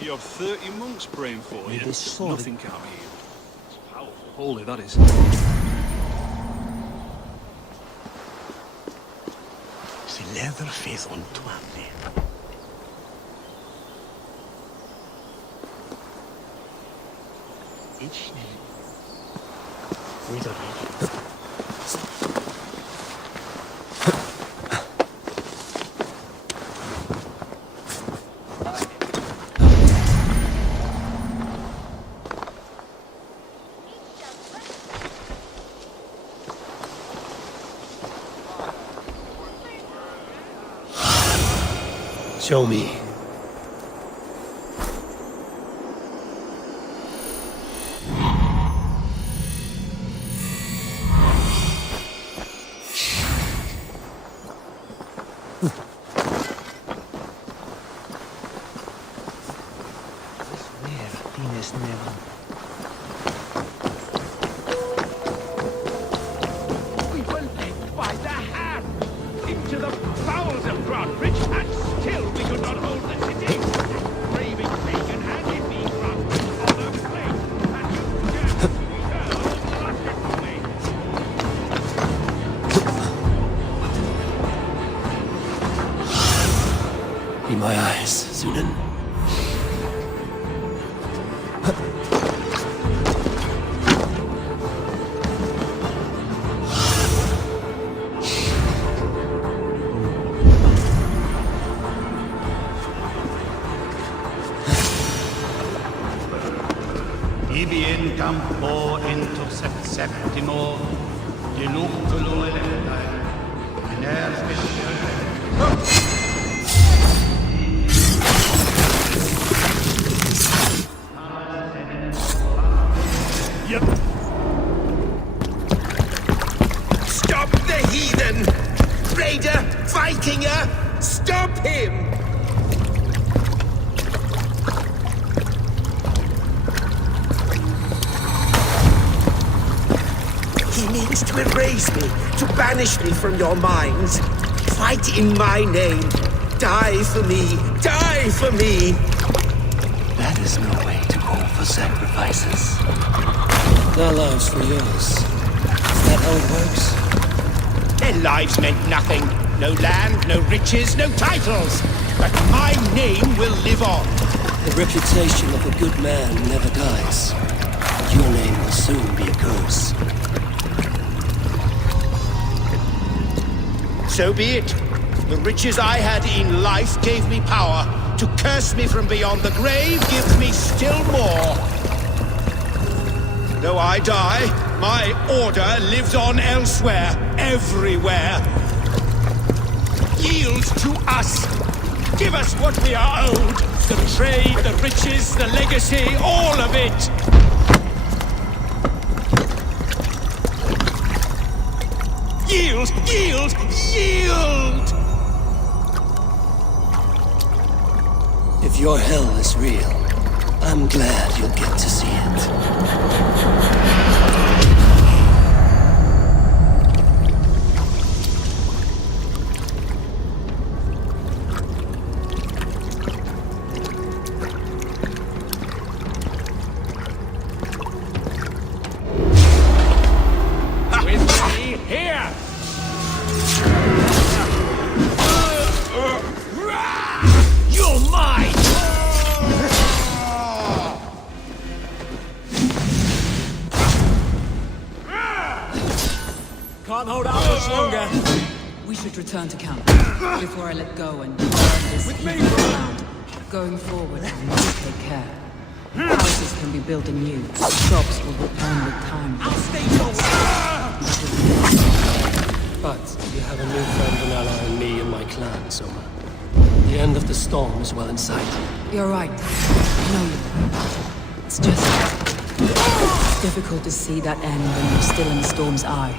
You have 30 monks praying for you. Nothing can't be healed. It's powerful. Holy, that is. C'est Leatherface on toi, man. Idź, nie. Wait a minute. Show me. We were led by the hand into the bowels of Grantbridge, and still we could not hold the city. Braving pagan and it being Grantbridge on the plate, and you dare to In my eyes, Sunan. Ibi in campo intercept septimo, Stop the heathen! Raider! Vikinger! Stop him! He means to erase me, to banish me from your minds. Fight in my name. Die for me. Die for me. That is no way to call for sacrifices. Their lives for yours. Is that how it works? Their lives meant nothing. No land, no riches, no titles. But my name will live on. The reputation of a good man never dies. Your name will soon be a curse. So be it. The riches I had in life gave me power. To curse me from beyond the grave gives me still more. Though I die, my order lives on elsewhere, everywhere. Yield to us. Give us what we are owed. The trade, the riches, the legacy, all of it. Yield! Yield! Yield! If your hell is real, I'm glad you'll get to see it. Return to camp before I let go and burn this evil ground. Going forward, I must take care. Houses can be built anew. Shops will return with time. I'll stay But you have a new friend and ally in me and my clan, Soma. The end of the storm is well in sight. You're right. I know you're right. It's just difficult to see that end when you're still in the storm's eye.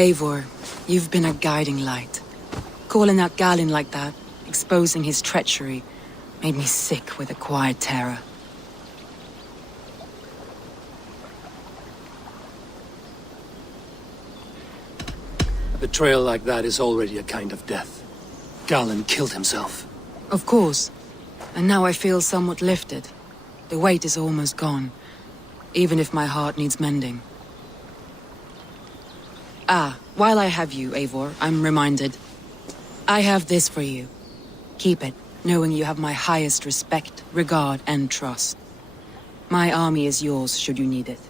Eivor, you've been a guiding light. Calling out Galin like that, exposing his treachery, made me sick with a quiet terror. A betrayal like that is already a kind of death. Galen killed himself. Of course. And now I feel somewhat lifted. The weight is almost gone, even if my heart needs mending. Ah, while I have you, Eivor, I'm reminded. I have this for you. Keep it, knowing you have my highest respect, regard, and trust. My army is yours, should you need it.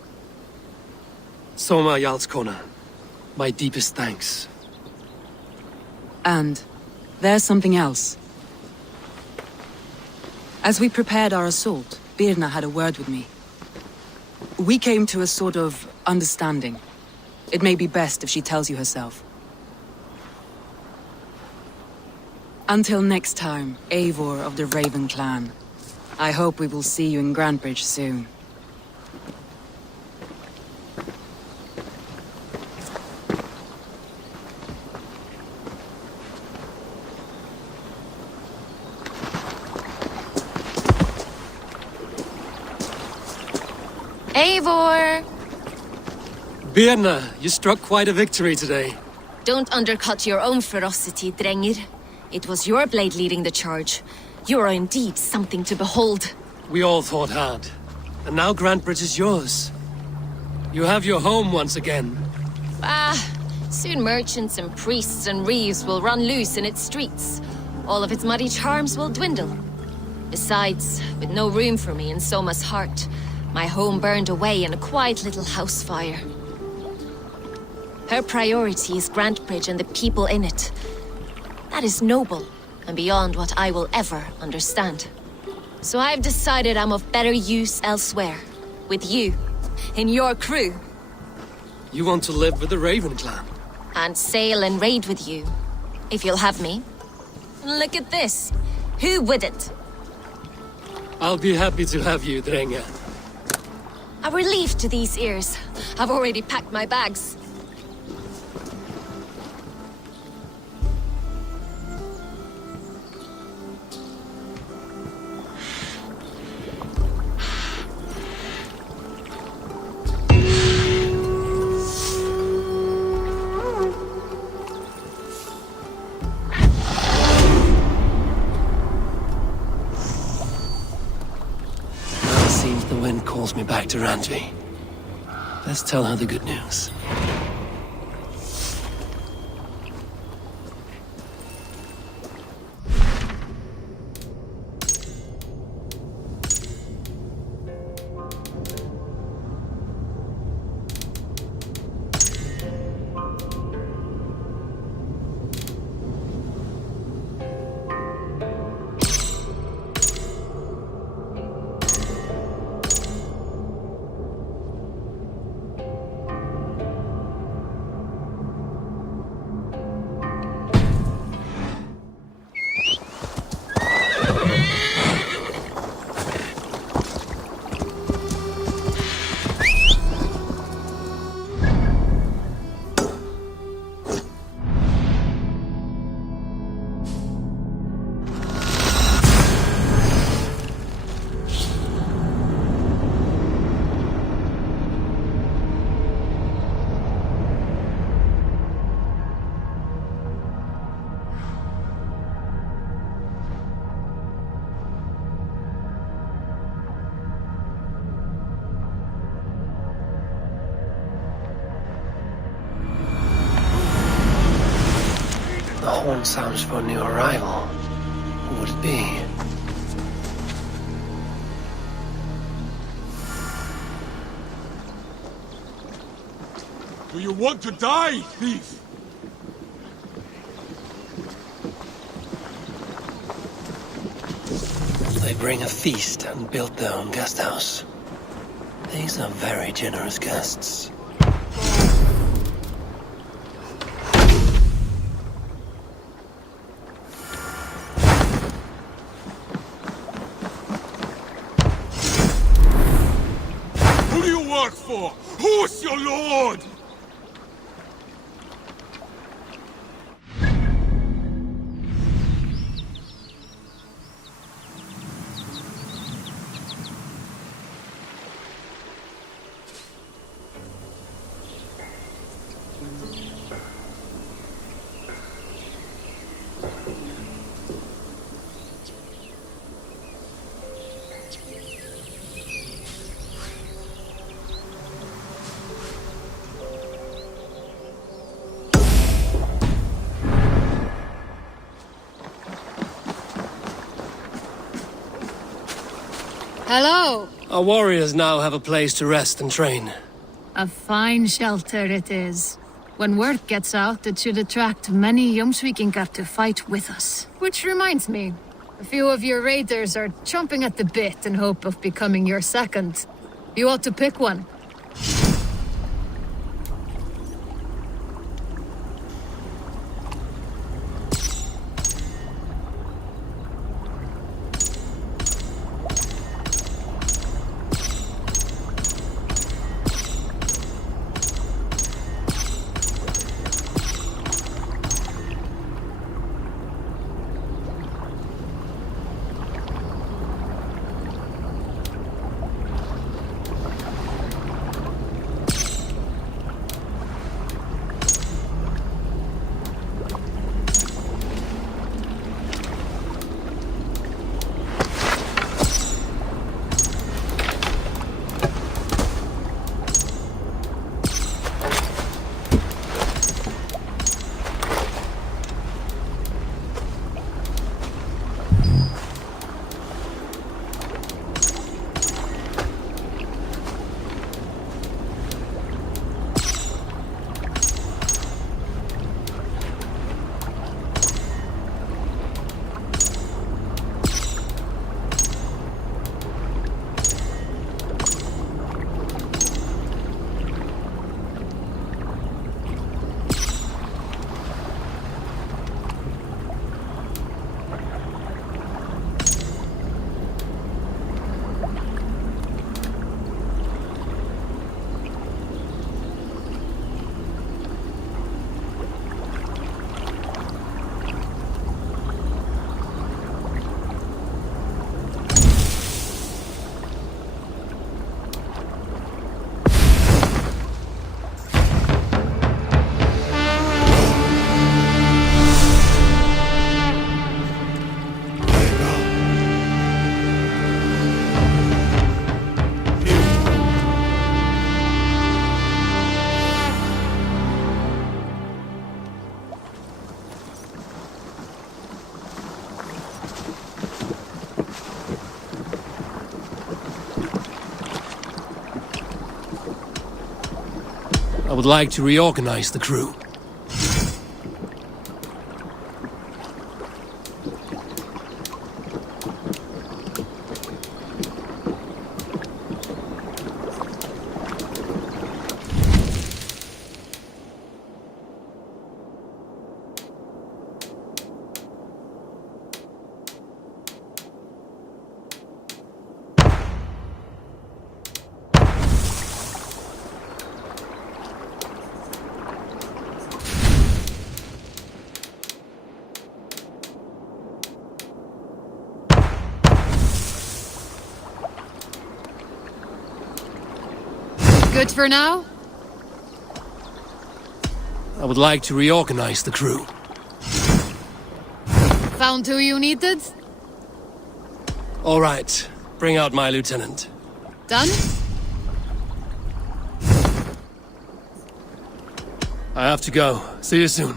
Soma Jarlskona, my deepest thanks. And there's something else. As we prepared our assault, Birna had a word with me. We came to a sort of understanding. It may be best if she tells you herself. Until next time, Eivor of the Raven Clan. I hope we will see you in Grantebridge soon. Eivor! Birna, you struck quite a victory today. Don't undercut your own ferocity, Drengir. It was your blade leading the charge. You are indeed something to behold. We all fought hard. And now Grantebridge is yours. You have your home once again. Soon merchants and priests and reeves will run loose in its streets. All of its muddy charms will dwindle. Besides, with no room for me in Soma's heart, my home burned away in a quiet little house fire. Her priority is Grantebridge and the people in it. That is noble, and beyond what I will ever understand. So I've decided I'm of better use elsewhere. With you. In your crew. You want to live with the Raven Clan? And sail and raid with you. If you'll have me. Look at this. Who wouldn't? I'll be happy to have you, Drengir. A relief to these ears. I've already packed my bags. Calls me back to Randvi. Let's tell her the good news. The horn sounds for a new arrival. Who would it be? Do you want to die, thief? They bring a feast and built their own guest house. These are very generous guests. Who do you work for? Who's your lord? Hello! Our warriors now have a place to rest and train. A fine shelter it is. When word gets out, it should attract many Jomsvikingar to fight with us. Which reminds me, a few of your raiders are chomping at the bit in hope of becoming your second. You ought to pick one. I would like to reorganize the crew. Good for now? I would like to reorganize the crew. Found who you needed? All right, bring out my lieutenant. Done? I have to go. See you soon.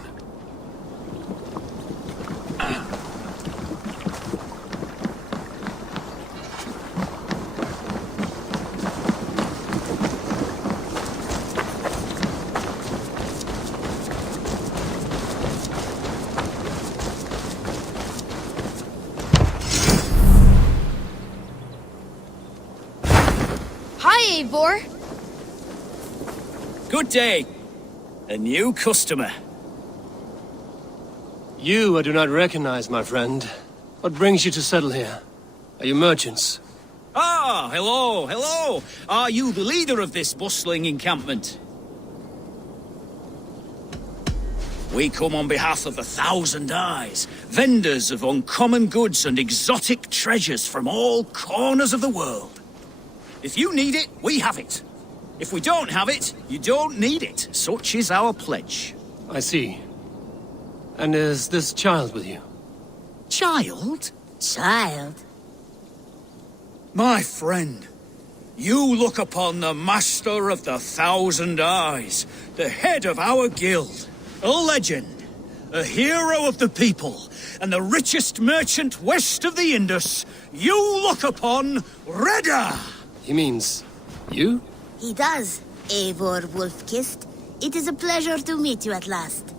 Hi, Eivor. Good day. A new customer. You I do not recognize, my friend. What brings you to settle here? Are you merchants? Ah, hello, hello. Are you the leader of this bustling encampment? We come on behalf of the Thousand Eyes, vendors of uncommon goods and exotic treasures from all corners of the world. If you need it, we have it. If we don't have it, you don't need it. Such is our pledge. I see. And is this child with you? Child? Child? My friend, you look upon the master of the Thousand Eyes, the head of our guild, a legend, a hero of the people, and the richest merchant west of the Indus, you look upon Reda! He means you? He does, Eivor Wolfkist. It is a pleasure to meet you at last.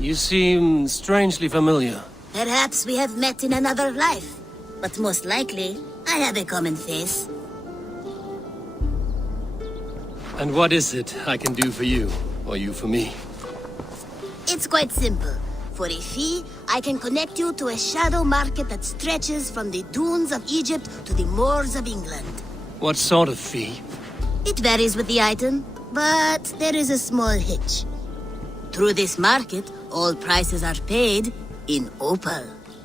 You seem strangely familiar. Perhaps we have met in another life, but most likely, I have a common face. And what is it I can do for you, or you for me? It's quite simple. For a fee, I can connect you to a shadow market that stretches from the dunes of Egypt to the moors of England. What sort of fee? It varies with the item, but there is a small hitch. Through this market, all prices are paid in opal.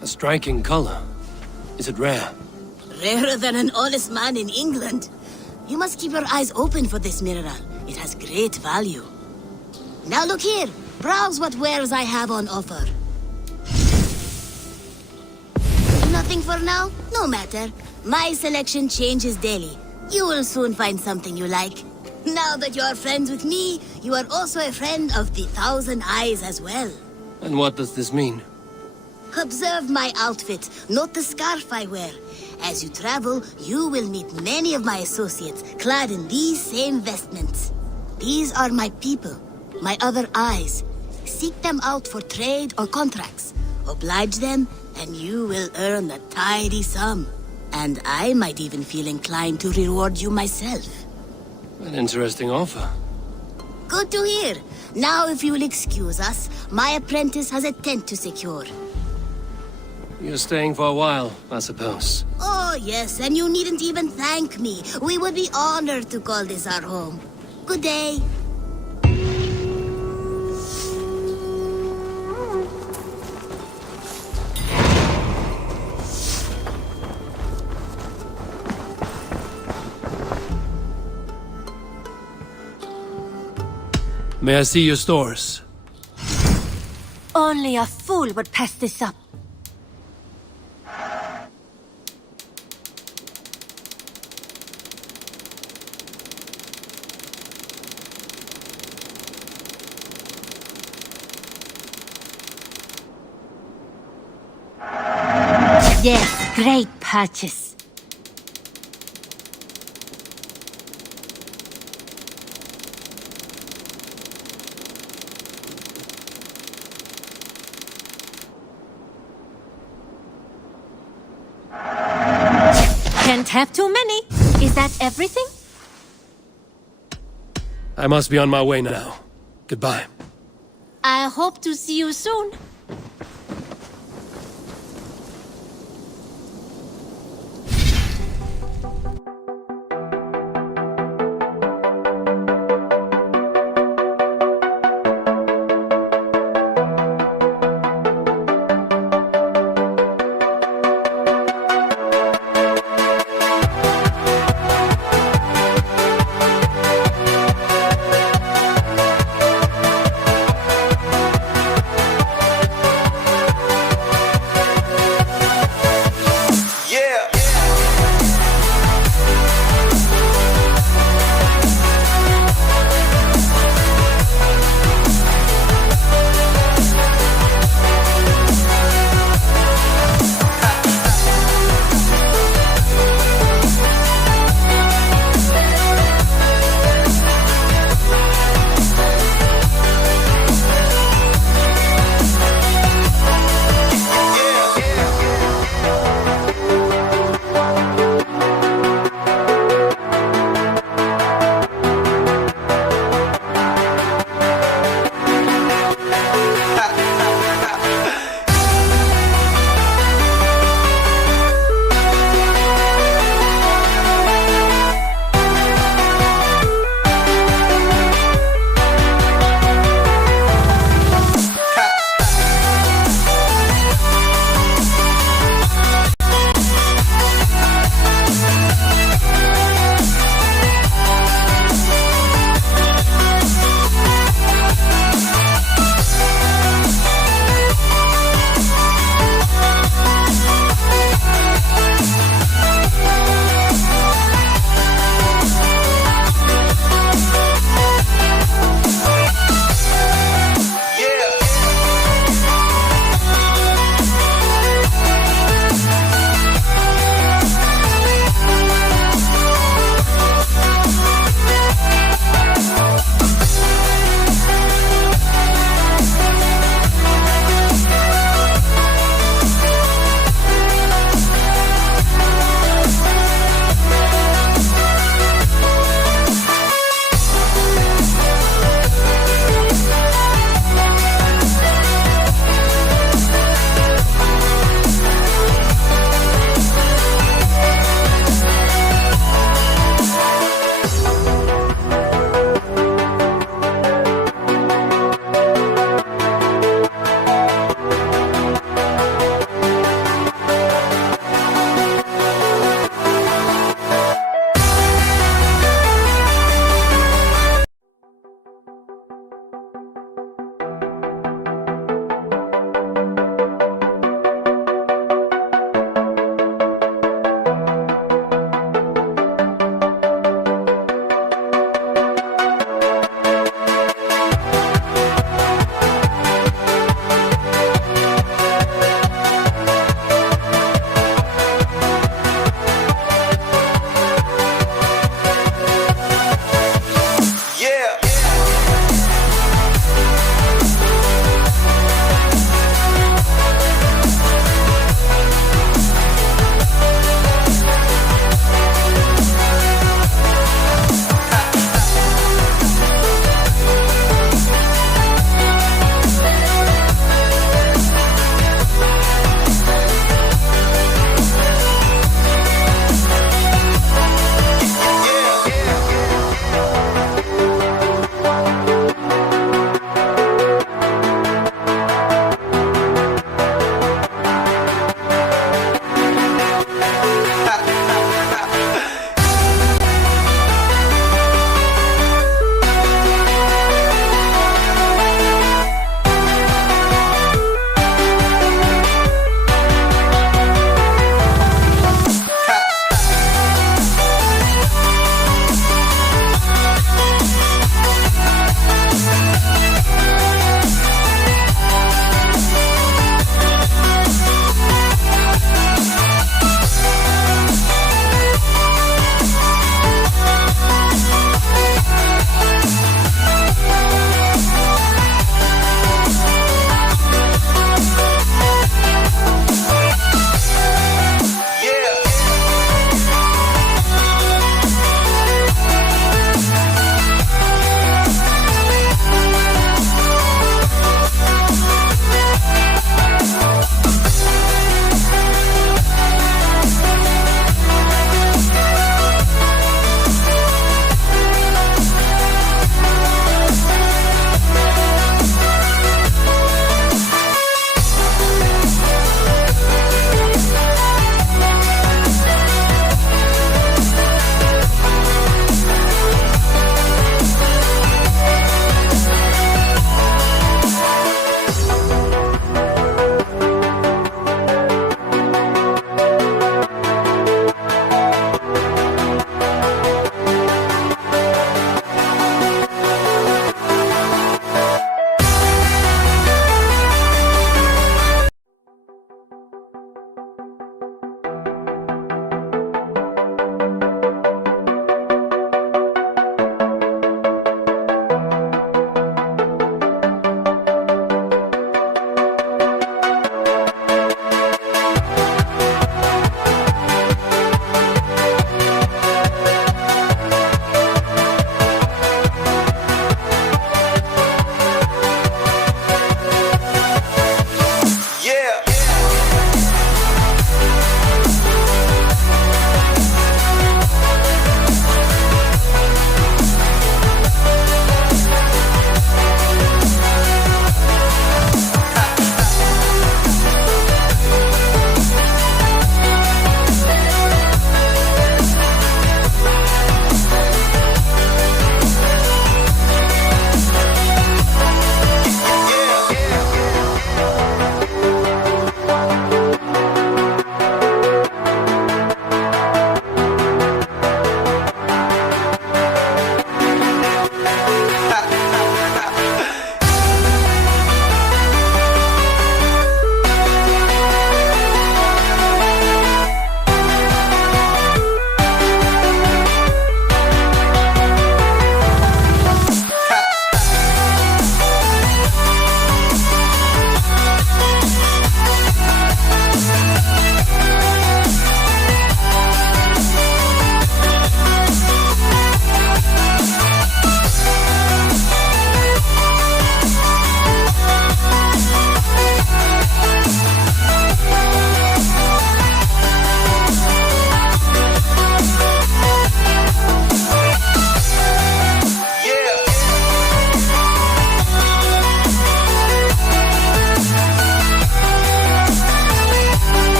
A striking color. Is it rare? Rarer than an honest man in England. You must keep your eyes open for this mineral. It has great value. Now look here. Browse what wares I have on offer. Nothing for now? No matter. My selection changes daily. You will soon find something you like. Now that you are friends with me, you are also a friend of the Thousand Eyes as well. And what does this mean? Observe my outfit, note the scarf I wear. As you travel, you will meet many of my associates, clad in these same vestments. These are my people, my other eyes. Seek them out for trade or contracts. Oblige them, and you will earn a tidy sum. And I might even feel inclined to reward you myself. An interesting offer. Good to hear. Now, if you will excuse us, my apprentice has a tent to secure. You're staying for a while, I suppose. Oh, yes, and you needn't even thank me. We would be honored to call this our home. Good day. May I see your stores? Only a fool would pass this up. Yes, great purchase. Can't have too many. Is that everything? I must be on my way now. Goodbye. I hope to see you soon.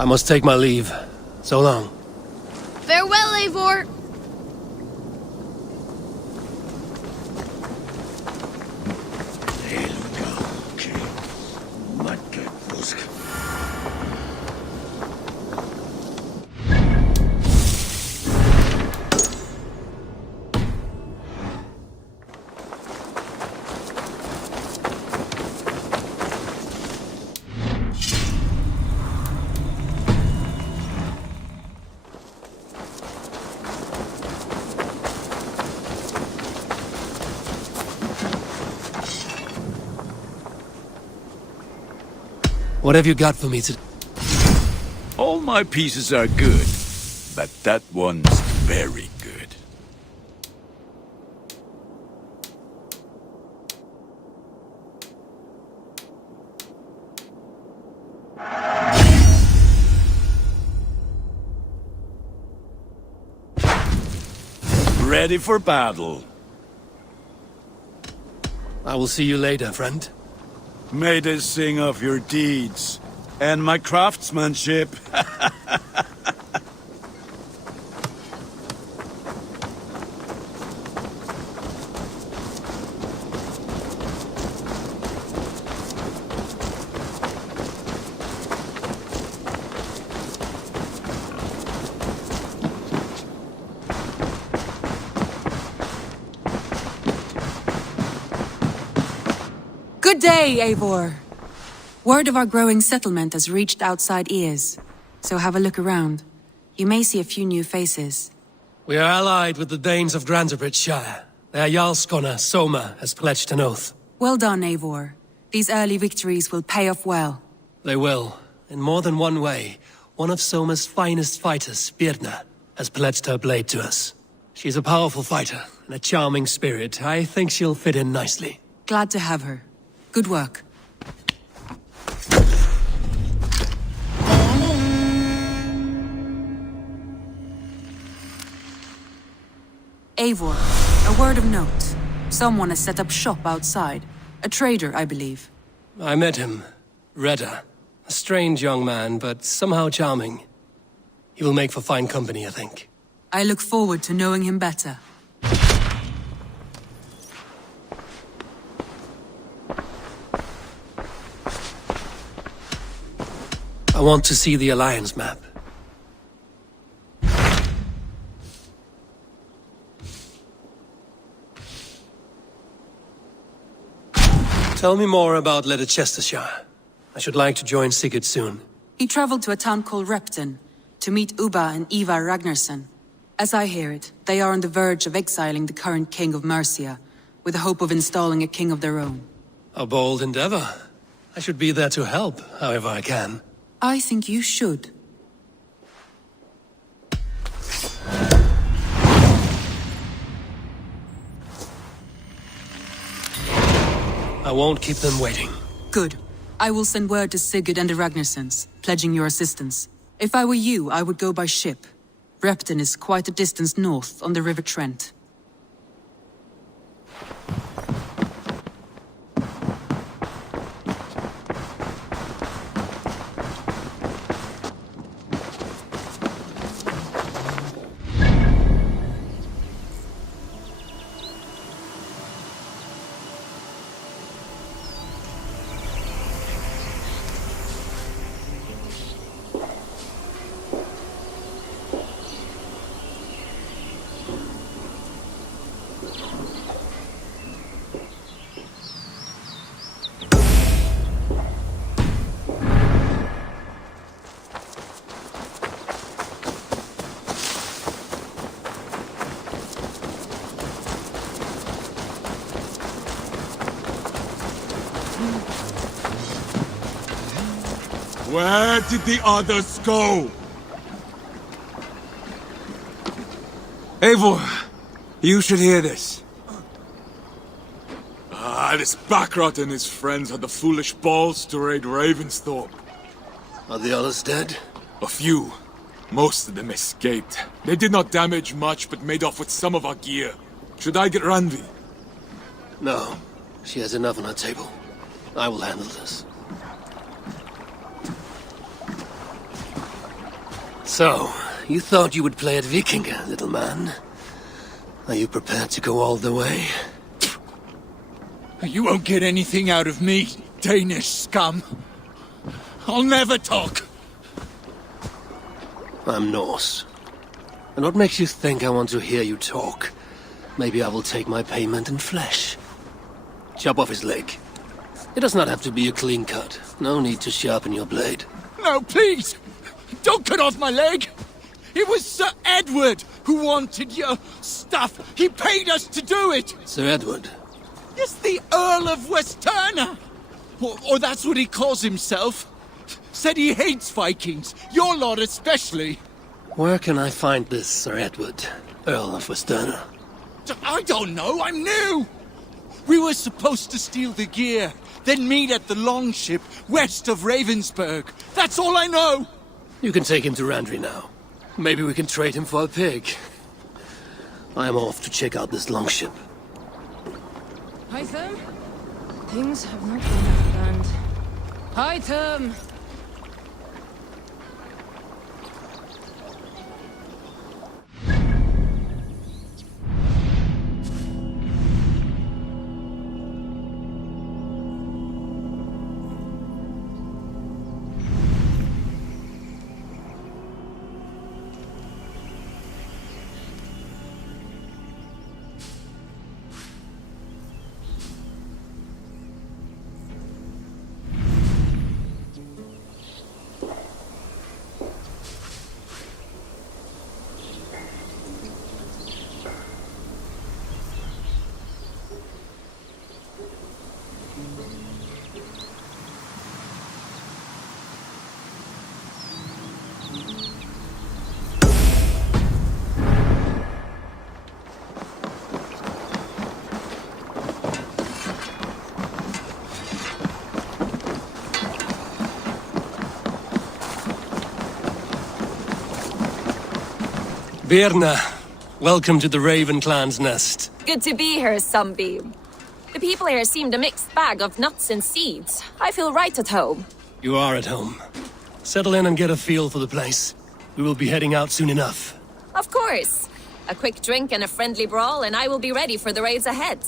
I must take my leave. So long. Farewell, Eivor! What have you got for me today? All my pieces are good, but that one's very good. Ready for battle. I will see you later, friend. May they sing of your deeds and my craftsmanship. Good day, Eivor. Word of our growing settlement has reached outside ears, so have a look around. You may see a few new faces. We are allied with the Danes of Shire. Their Jarlskona, Soma, has pledged an oath. Well done, Eivor. These early victories will pay off well. They will, in more than one way. One of Soma's finest fighters, Birna, has pledged her blade to us. She's a powerful fighter and a charming spirit. I think she'll fit in nicely. Glad to have her. Good work. Eivor, a word of note. Someone has set up shop outside. A trader, I believe. I met him. Redda. A strange young man, but somehow charming. He will make for fine company, I think. I look forward to knowing him better. I want to see the Alliance map. Tell me more about Leicestershire. I should like to join Sigurd soon. He traveled to a town called Repton to meet Ubba and Eivor Ragnarsson. As I hear it, they are on the verge of exiling the current king of Mercia, with the hope of installing a king of their own. A bold endeavor. I should be there to help, however I can. I think you should. I won't keep them waiting. Good. I will send word to Sigurd and the Ragnarssons, pledging your assistance. If I were you, I would go by ship. Repton is quite a distance north on the River Trent. Where did the others go? Eivor, you should hear this. This Backrot and his friends had the foolish balls to raid Ravensthorpe. Are the others dead? A few. Most of them escaped. They did not damage much, but made off with some of our gear. Should I get Randvi? No. She has enough on her table. I will handle this. So, you thought you would play at Viking, little man? Are you prepared to go all the way? You won't get anything out of me, Danish scum. I'll never talk. I'm Norse. And what makes you think I want to hear you talk? Maybe I will take my payment in flesh. Chop off his leg. It does not have to be a clean cut. No need to sharpen your blade. No, please! Don't cut off my leg! It was Sir Edward who wanted your stuff. He paid us to do it! Sir Edward? Yes, the Earl of Westerna! Or that's what he calls himself. Said he hates Vikings, your lot especially. Where can I find this Sir Edward, Earl of Westerna? I don't know, I'm new! We were supposed to steal the gear, then meet at the longship west of Ravensburg. That's all I know! You can take him to Randri now. Maybe we can trade him for a pig. I am off to check out this longship. Hytham? Things have not been as planned. Hytham! Birna, welcome to the Raven Clan's nest. Good to be here, Sunbeam. The people here seemed a mixed bag of nuts and seeds. I feel right at home. You are at home. Settle in and get a feel for the place. We will be heading out soon enough. Of course. A quick drink and a friendly brawl, and I will be ready for the raids ahead.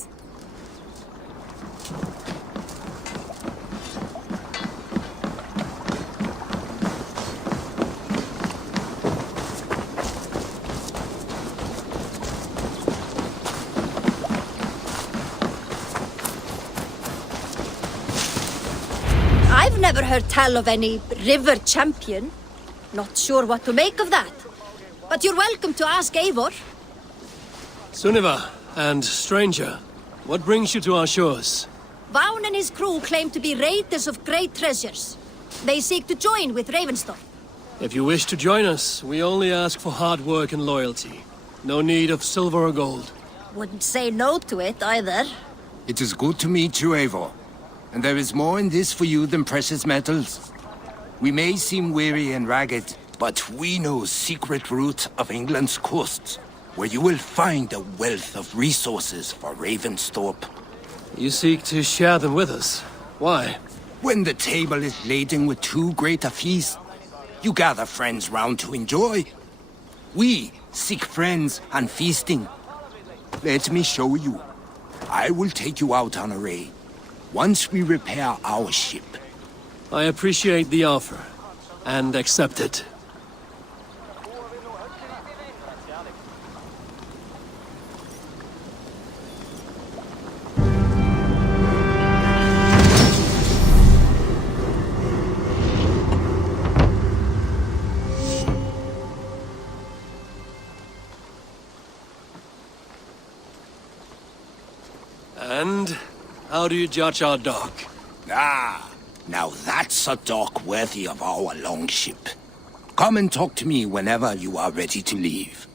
I've never heard tell of any river champion. Not sure what to make of that. But you're welcome to ask Eivor. Sunniva, and stranger, what brings you to our shores? Vaun and his crew claim to be raiders of great treasures. They seek to join with Ravensdottir. If you wish to join us, we only ask for hard work and loyalty. No need of silver or gold. Wouldn't say no to it either. It is good to meet you, Eivor. And there is more in this for you than precious metals. We may seem weary and ragged, but we know secret route of England's coasts, where you will find a wealth of resources for Ravensthorpe. You seek to share them with us. Why? When the table is laden with too great a feast, you gather friends round to enjoy. We seek friends and feasting. Let me show you. I will take you out on a raid. Once we repair our ship. I appreciate the offer, and accept it. And how do you judge our dock? Ah, now that's a dock worthy of our longship. Come and talk to me whenever you are ready to leave.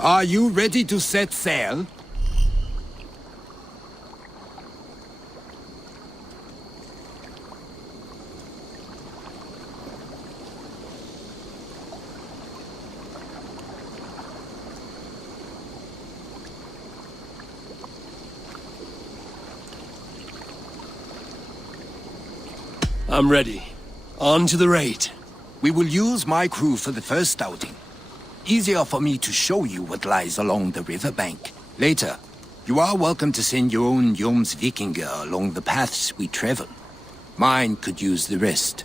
Are you ready to set sail? I'm ready. On to the raid. We will use my crew for the first outing. Easier for me to show you what lies along the riverbank. Later, you are welcome to send your own Jomsvikinger along the paths we travel. Mine could use the rest.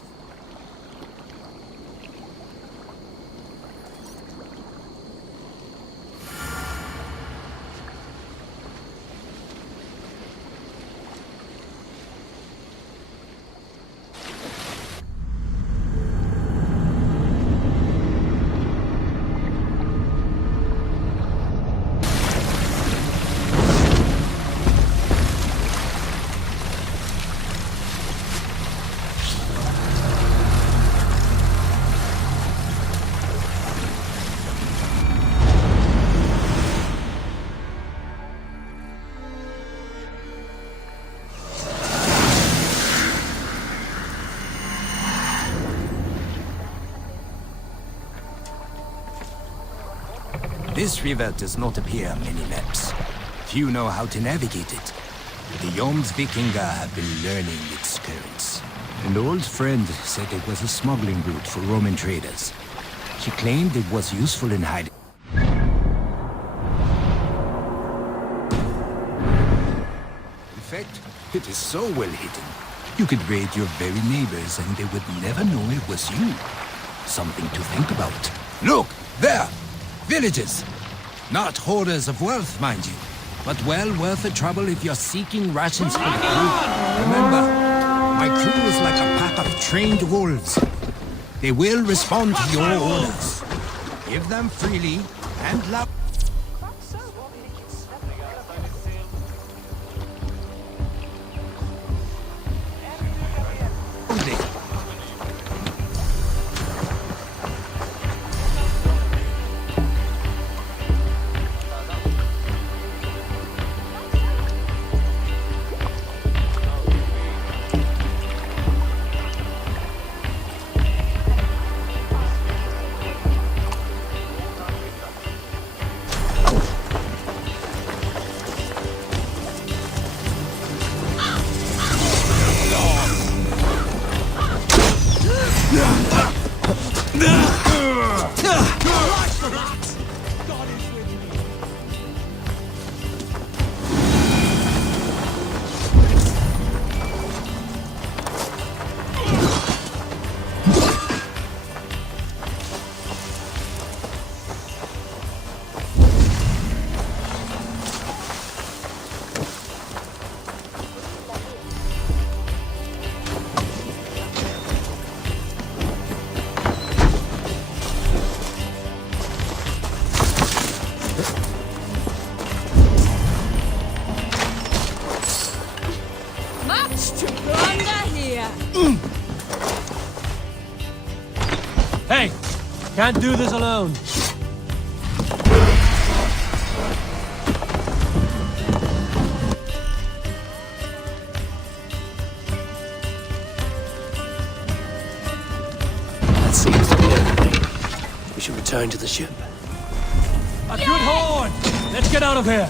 This river does not appear on many maps. Few know how to navigate it. The Jomsvikinger have been learning its currents. An old friend said it was a smuggling route for Roman traders. She claimed it was useful in hiding. In fact, it is so well hidden. You could raid your very neighbors and they would never know it was you. Something to think about. Look! There! Villages! Not hoarders of wealth, mind you, but well worth the trouble if you're seeking rations for the crew. Remember, my crew is like a pack of trained wolves. They will respond to your orders. Give them freely and love. Hey! Can't do this alone. That seems to be everything. We should return to the ship. A good horn! Let's get out of here!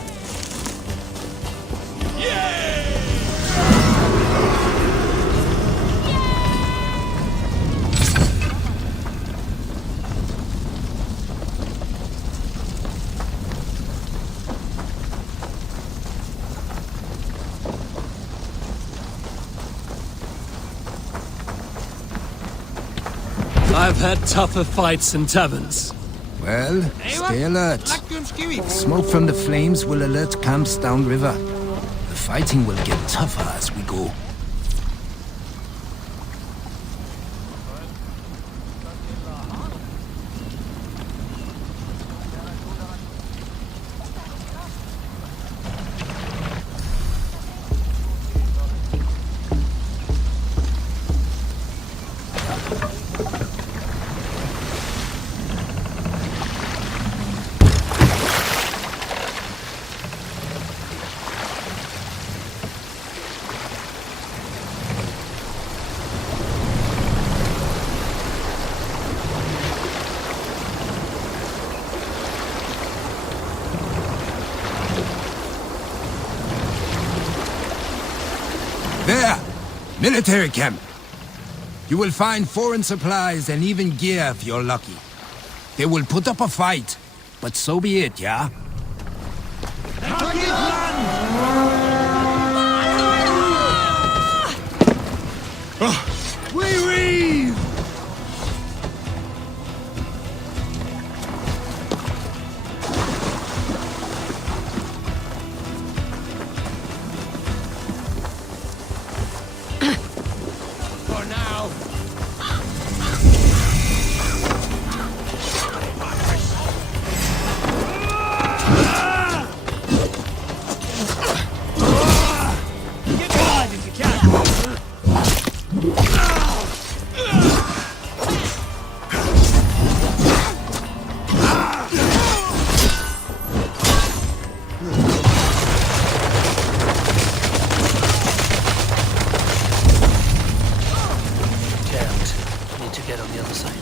I've had tougher fights in taverns. Well, stay alert. Smoke from the flames will alert camps downriver. The fighting will get tougher as we go. There! Military camp! You will find foreign supplies and even gear if you're lucky. They will put up a fight, but so be it, yeah? We reeve! For now. Get behind if you can. Jammed. Need to get on the other side.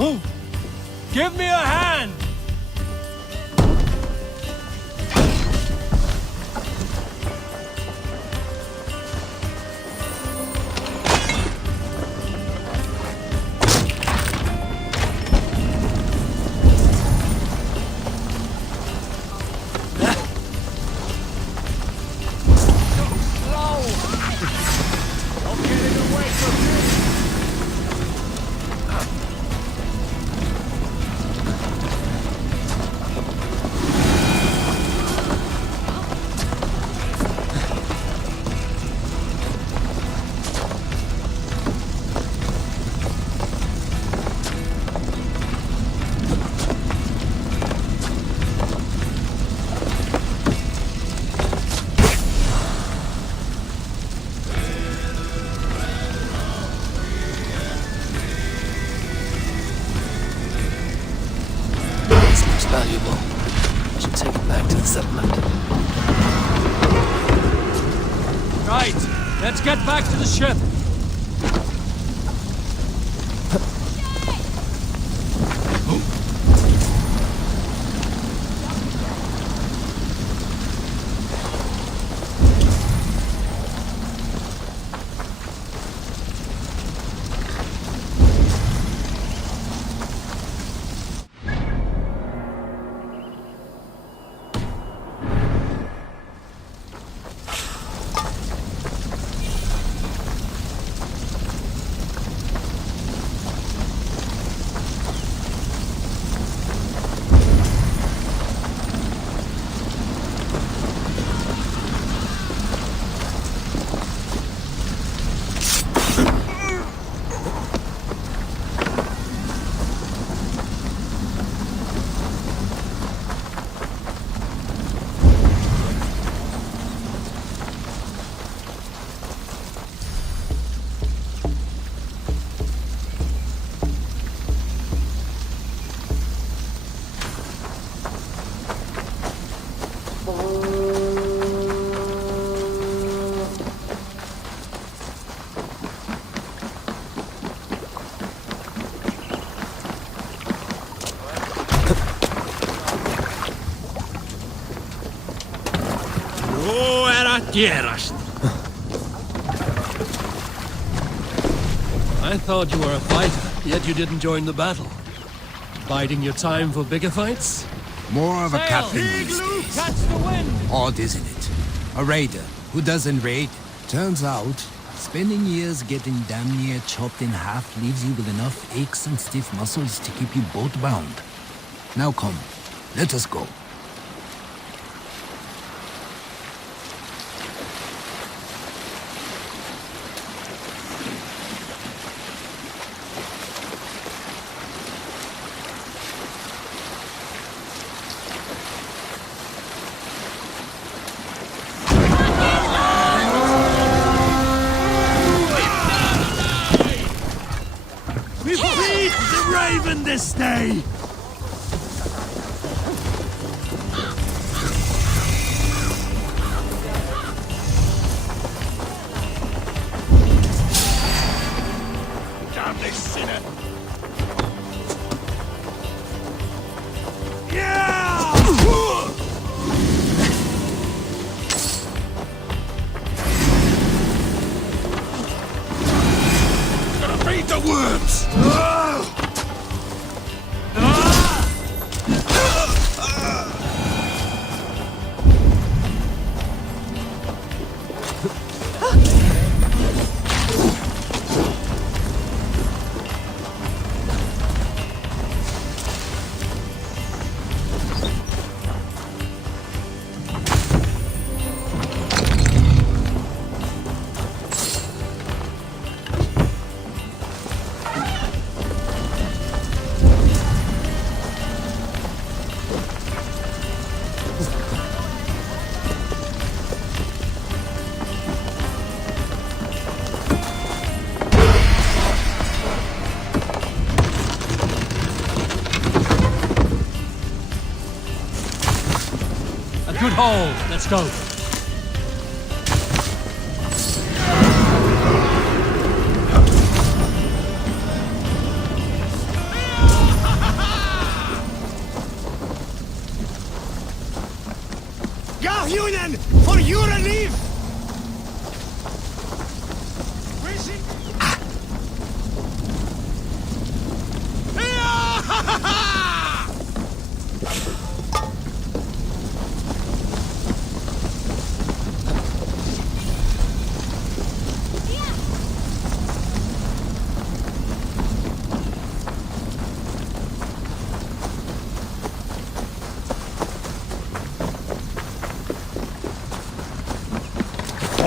Oh! Give me a hand! Valuable. I should take it back to the settlement. Right, let's get back to the ship. I thought you were a fighter, yet you didn't join the battle. Biding your time for bigger fights? More of a Sail! captain these days. Catch the wind! Odd, isn't it? A raider who doesn't raid. Turns out, spending years getting damn near chopped in half leaves you with enough aches and stiff muscles to keep you boat-bound. Now come, let us go. Raven this day! Damn this city! good haul. Let's go. Gahunen, for your relief!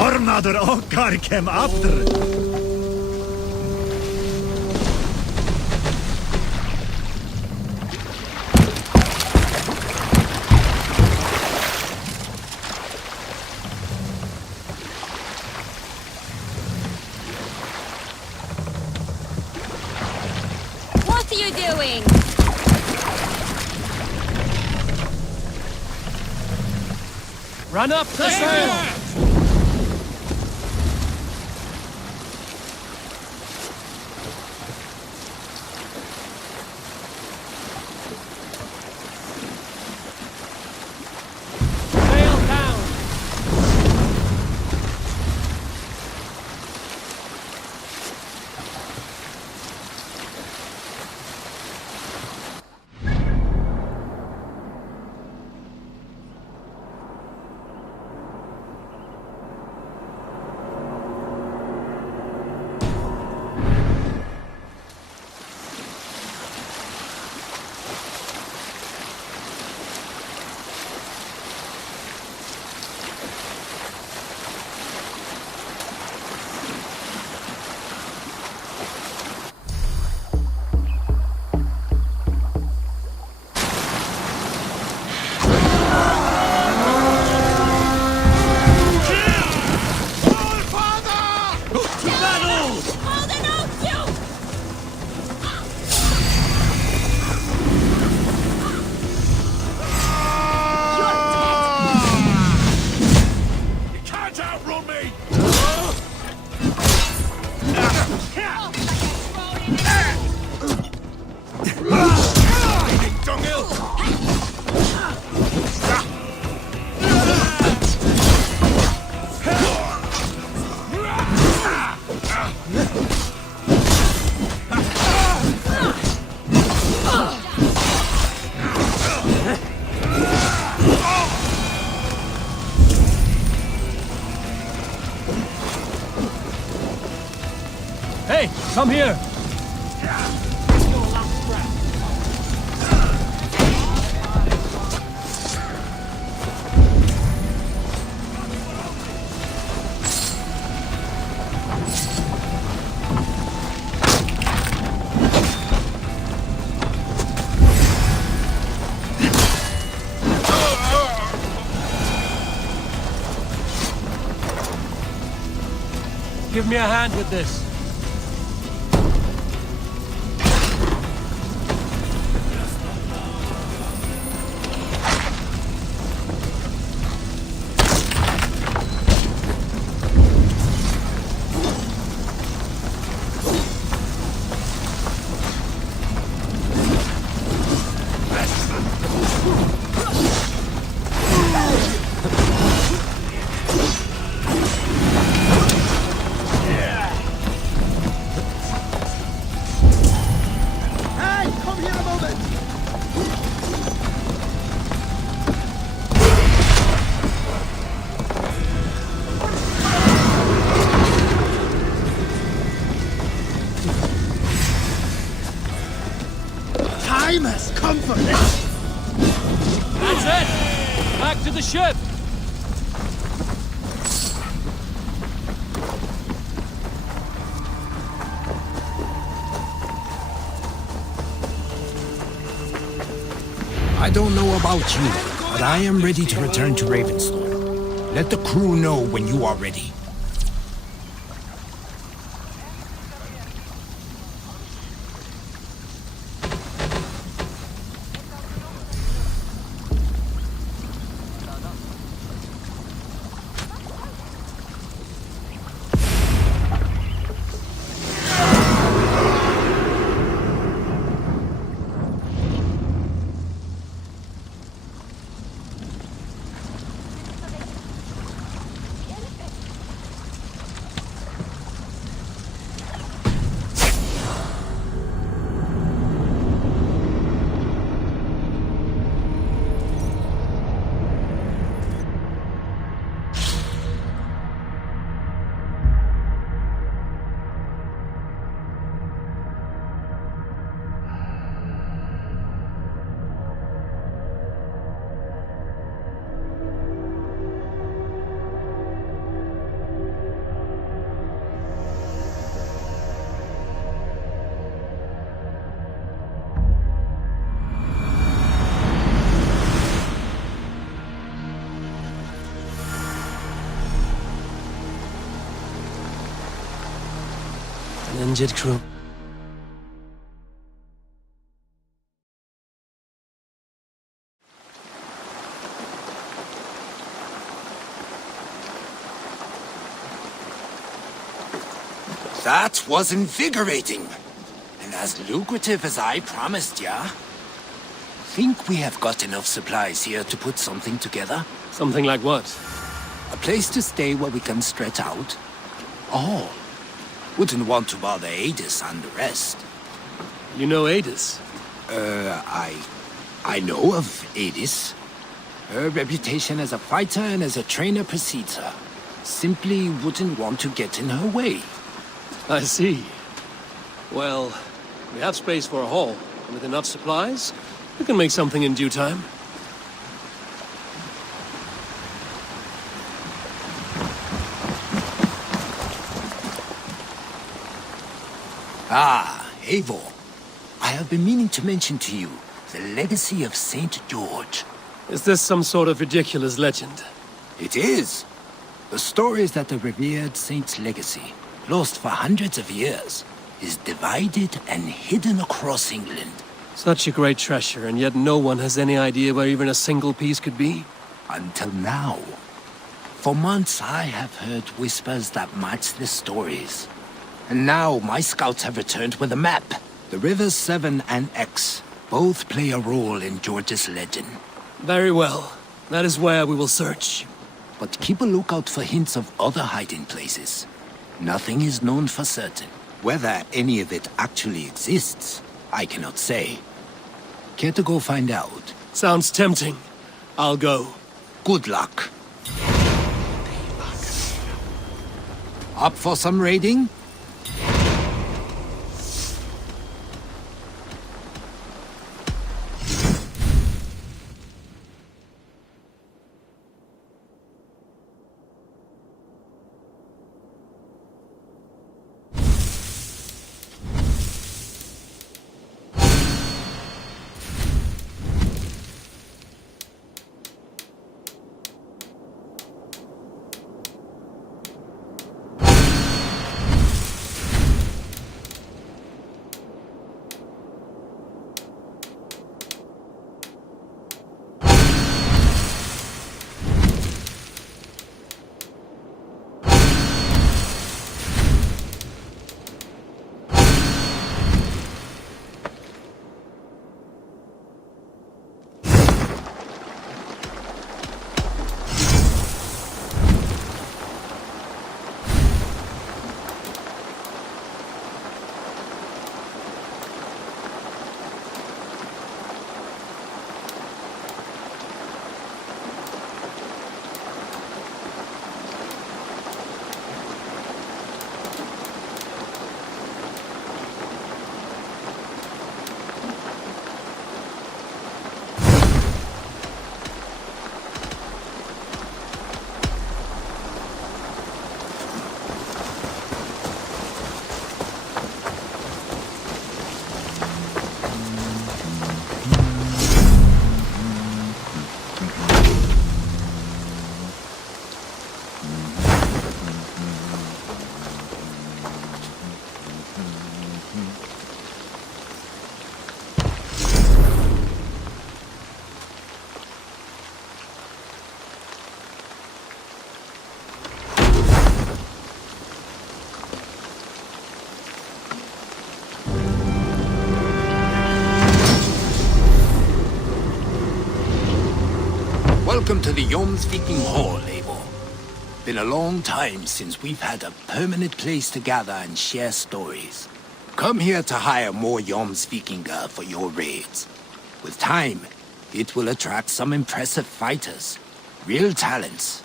Ormader okkar kem after. What are you doing? Run up the sail! Hey, come here! Give me a hand with this. Time has come for this! That's it! Back to the ship! I don't know about you, but I am ready to return to Ravensthorpe. Let the crew know when you are ready. An injured crew. That was invigorating. And as lucrative as I promised ya. Think we have got enough supplies here to put something together? Something like what? A place to stay where we can stretch out. Oh, wouldn't want to bother Adis and the rest. You know Adis? I know of Adis. Her reputation as a fighter and as a trainer precedes her. Simply wouldn't want to get in her way. I see. Well, we have space for a hall, and with enough supplies, we can make something in due time. Ah, Eivor. I have been meaning to mention to you the legacy of St. George. Is this some sort of ridiculous legend? It is. The story is that the revered saint's legacy, lost for hundreds of years, is divided and hidden across England. Such a great treasure, and yet no one has any idea where even a single piece could be? Until now. For months I have heard whispers that match the stories. And now my scouts have returned with a map. The rivers Severn and Exe both play a role in George's legend. Very well. That is where we will search. But keep a lookout for hints of other hiding places. Nothing is known for certain. Whether any of it actually exists, I cannot say. Care to go find out? Sounds tempting. I'll go. Good luck. Up for some raiding? Welcome to the Jomsviking Hall, Eivor. Been a long time since we've had a permanent place to gather and share stories. Come here to hire more Jomsvikinger for your raids. With time, it will attract some impressive fighters. Real talents.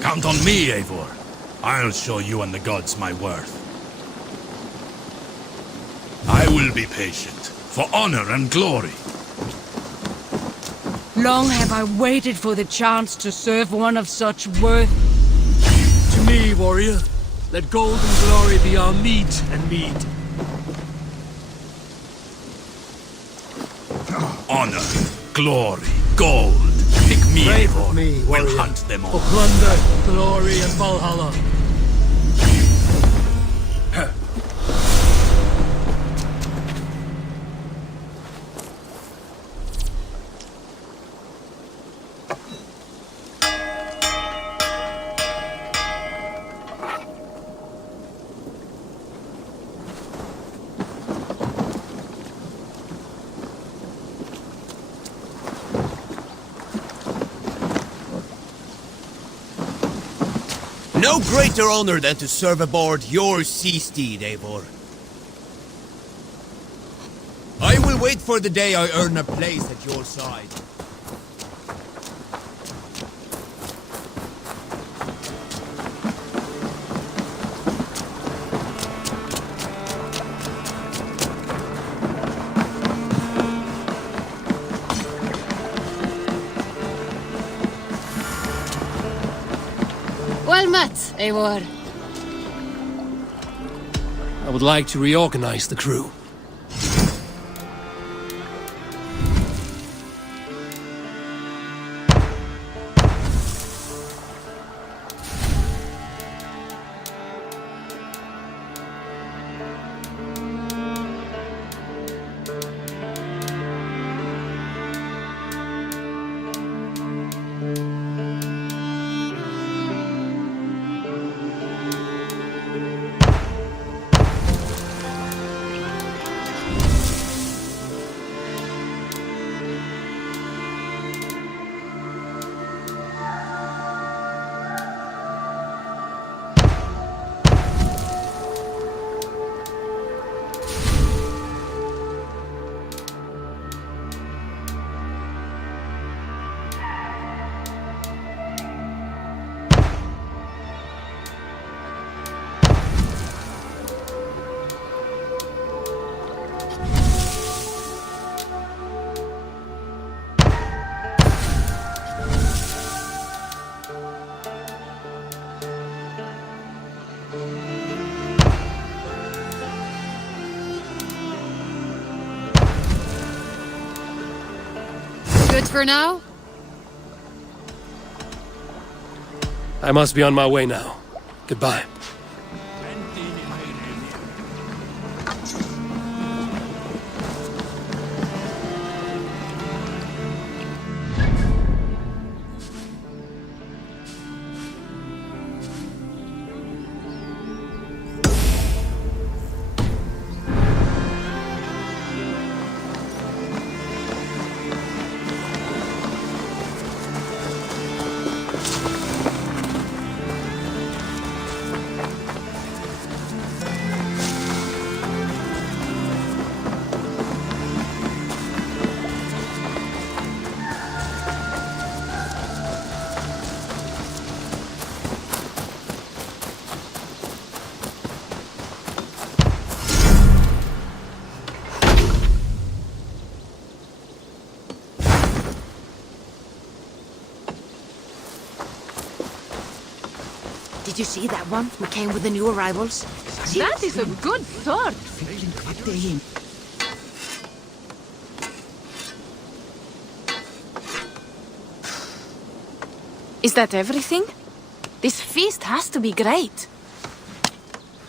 Count on me, Eivor. I'll show you and the gods my worth. I will be patient, for honor and glory. Long have I waited for the chance to serve one of such worth. To me, warrior, let gold and glory be our meat and mead. glory, gold. Pick me, Pray Eivor. for me, We'll warrior. hunt them For all. plunder, glory, and Valhalla. No greater honor than to serve aboard your sea steed, Eivor. I will wait for the day I earn a place at your side. Well met, Eivor. I would like to reorganize the crew. Good for now? I must be on my way now. Goodbye. Did you see that one who came with the new arrivals? That is a good sword. Is that everything? This feast has to be great.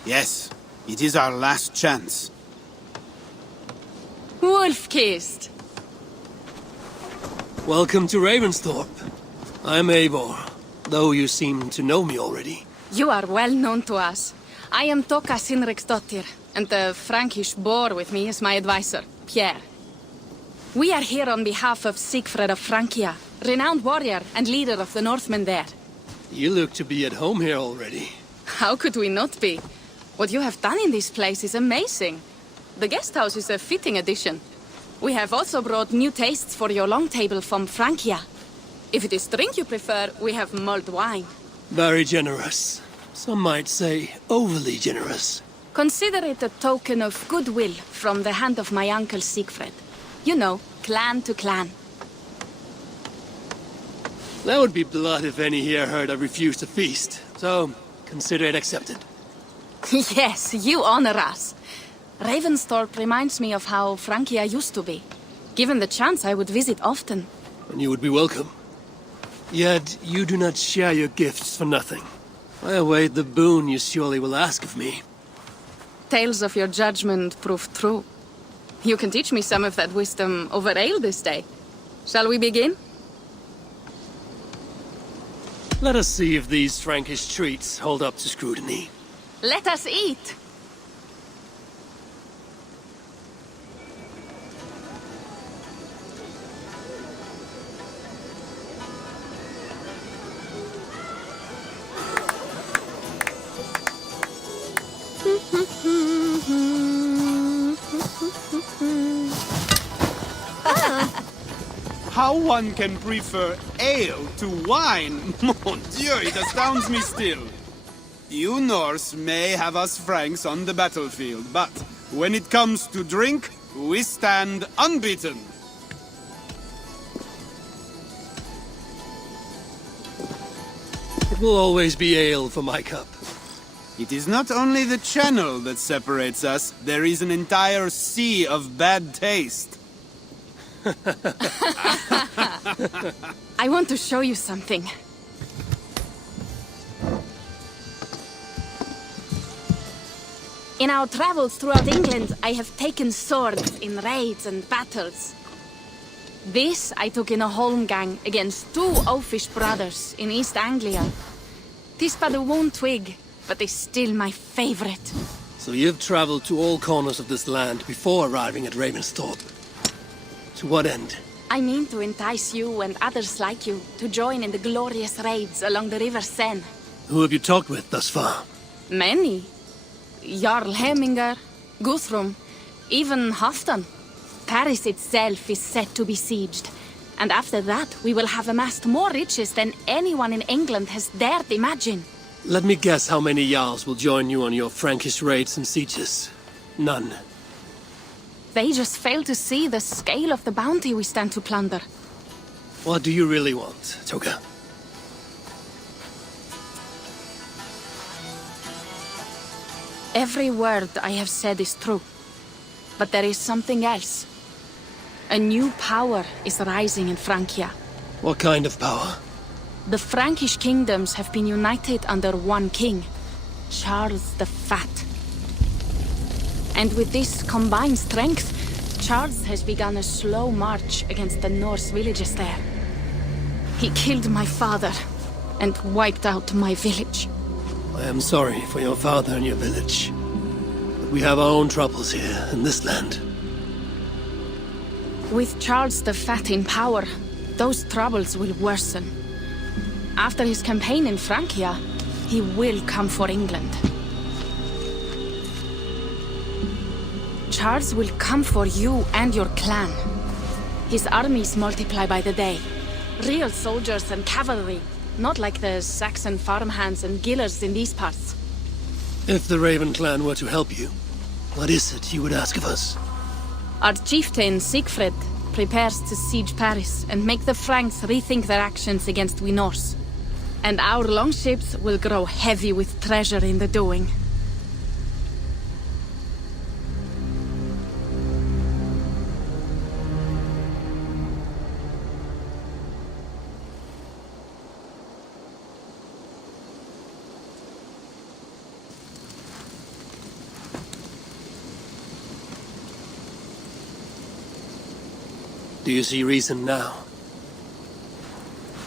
Yes, it is our last chance. Wolf-kissed. Welcome to Ravensthorpe. I'm Eivor, though you seem to know me already. You are well known to us. I am Toka Sinriksdottir, and the Frankish boar with me is my advisor, Pierre. We are here on behalf of Sigfred of Francia, renowned warrior and leader of the Northmen there. You look to be at home here already. How could we not be? What you have done in this place is amazing. The guest house is a fitting addition. We have also brought new tastes for your long table from Francia. If it is drink you prefer, we have mulled wine. Very generous. Some might say overly generous. Consider it a token of goodwill from the hand of my uncle Siegfried. You know, clan to clan. That would be blood if any here heard I refused to feast. So, consider it accepted. Yes, you honor us. Ravensthorpe reminds me of how Francia used to be. Given the chance, I would visit often. And you would be welcome. Yet you do not share your gifts for nothing. I await the boon you surely will ask of me. Tales of your judgment prove true. You can teach me some of that wisdom over ale this day. Shall we begin? Let us see if these Frankish treats hold up to scrutiny. Let us eat! How one can prefer ale to wine? Mon Dieu, it astounds me still. You Norse may have us Franks on the battlefield, but when it comes to drink, we stand unbeaten. It will always be ale for my cup. It is not only the channel that separates us, there is an entire sea of bad taste. I want to show you something. In our travels throughout England, I have taken swords in raids and battles. This I took in a holmgang against 2 oafish brothers in East Anglia. 'Tis but a worn twig, but is still my favorite. So you've traveled to all corners of this land before arriving at Ravensthorpe. To what end? I mean to entice you and others like you to join in the glorious raids along the River Seine. Who have you talked with thus far? Many. Jarl Hemminger, Guthrum, even Halfdan. Paris itself is set to be besieged, and after that we will have amassed more riches than anyone in England has dared imagine. Let me guess how many Jarls will join you on your Frankish raids and sieges. None. They just fail to see the scale of the bounty we stand to plunder. What do you really want, Toga? Every word I have said is true. But there is something else. A new power is rising in Francia. What kind of power? The Frankish kingdoms have been united under one king, Charles the Fat. And with this combined strength, Charles has begun a slow march against the Norse villages there. He killed my father and wiped out my village. I am sorry for your father and your village. But we have our own troubles here in this land. With Charles the Fat in power, those troubles will worsen. After his campaign in Francia, he will come for England. Charles will come for you and your clan. His armies multiply by the day. Real soldiers and cavalry, not like the Saxon farmhands and gillers in these parts. If the Raven clan were to help you, what is it you would ask of us? Our chieftain, Siegfried, prepares to siege Paris and make the Franks rethink their actions against we Norse. And our longships will grow heavy with treasure in the doing. Do you see reason now?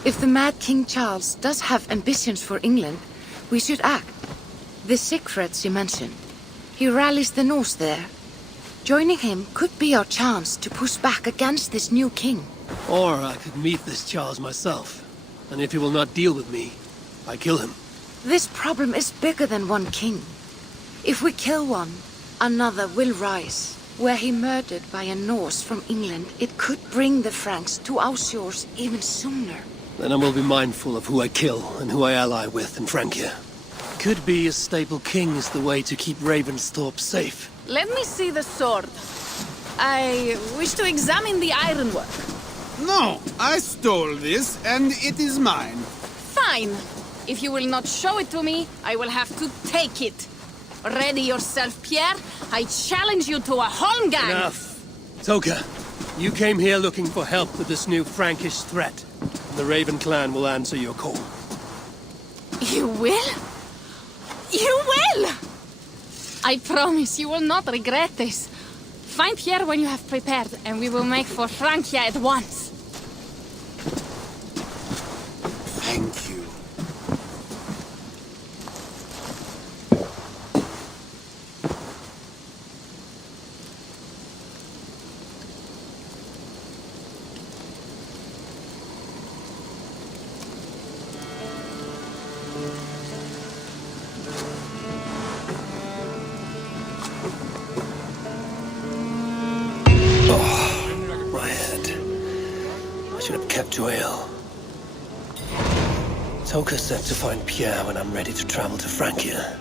If the mad King Charles does have ambitions for England, we should act. The Siegfrieds you mentioned, he rallies the Norse there. Joining him could be our chance to push back against this new king. Or I could meet this Charles myself, and if he will not deal with me, I kill him. This problem is bigger than one king. If we kill one, another will rise. Were he murdered by a Norse from England, it could bring the Franks to our shores even sooner. Then I will be mindful of who I kill and who I ally with in Francia. Could be a stable king is the way to keep Ravensthorpe safe. Let me see the sword. I wish to examine the ironwork. No, I stole this, and it is mine. Fine. If you will not show it to me, I will have to take it. Ready yourself, Pierre. I challenge you to a holmgang. Enough. Toka, You came here looking for help with this new Frankish threat. The Raven clan will answer your call. You will? You will! I promise you will not regret this. Find here when you have prepared, and we will make for Francia at once. Thank you. To ale. Toka said to find Pierre when I'm ready to travel to Francia.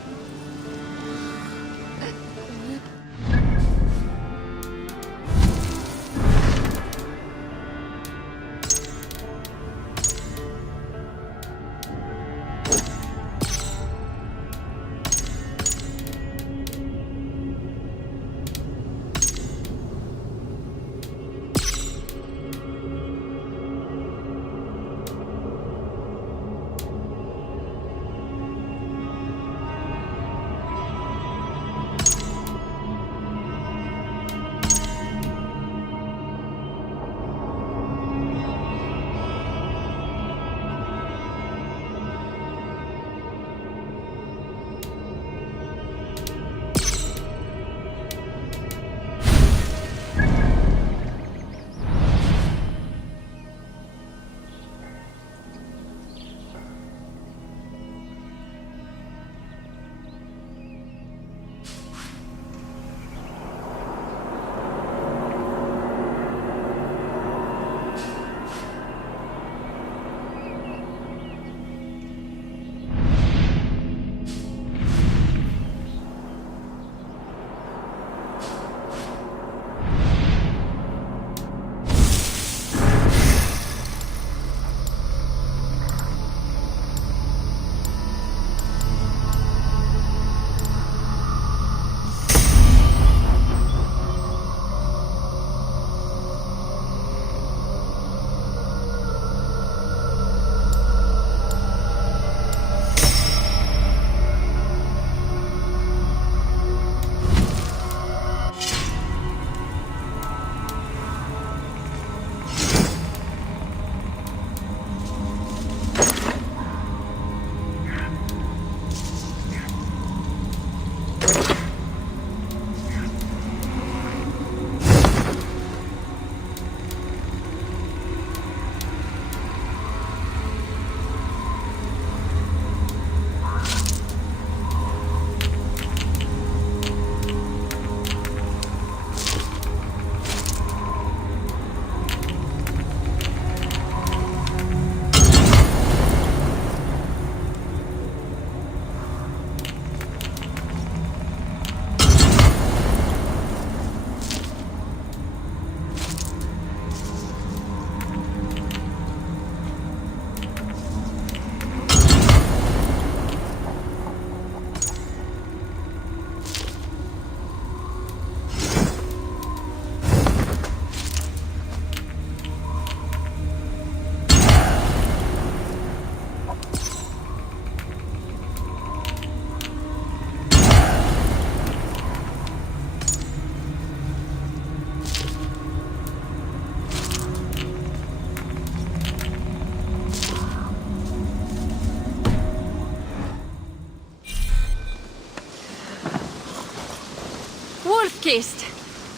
Kissed.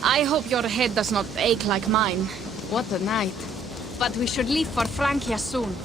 I hope your head does not ache like mine. What a night. But we should leave for Francia soon.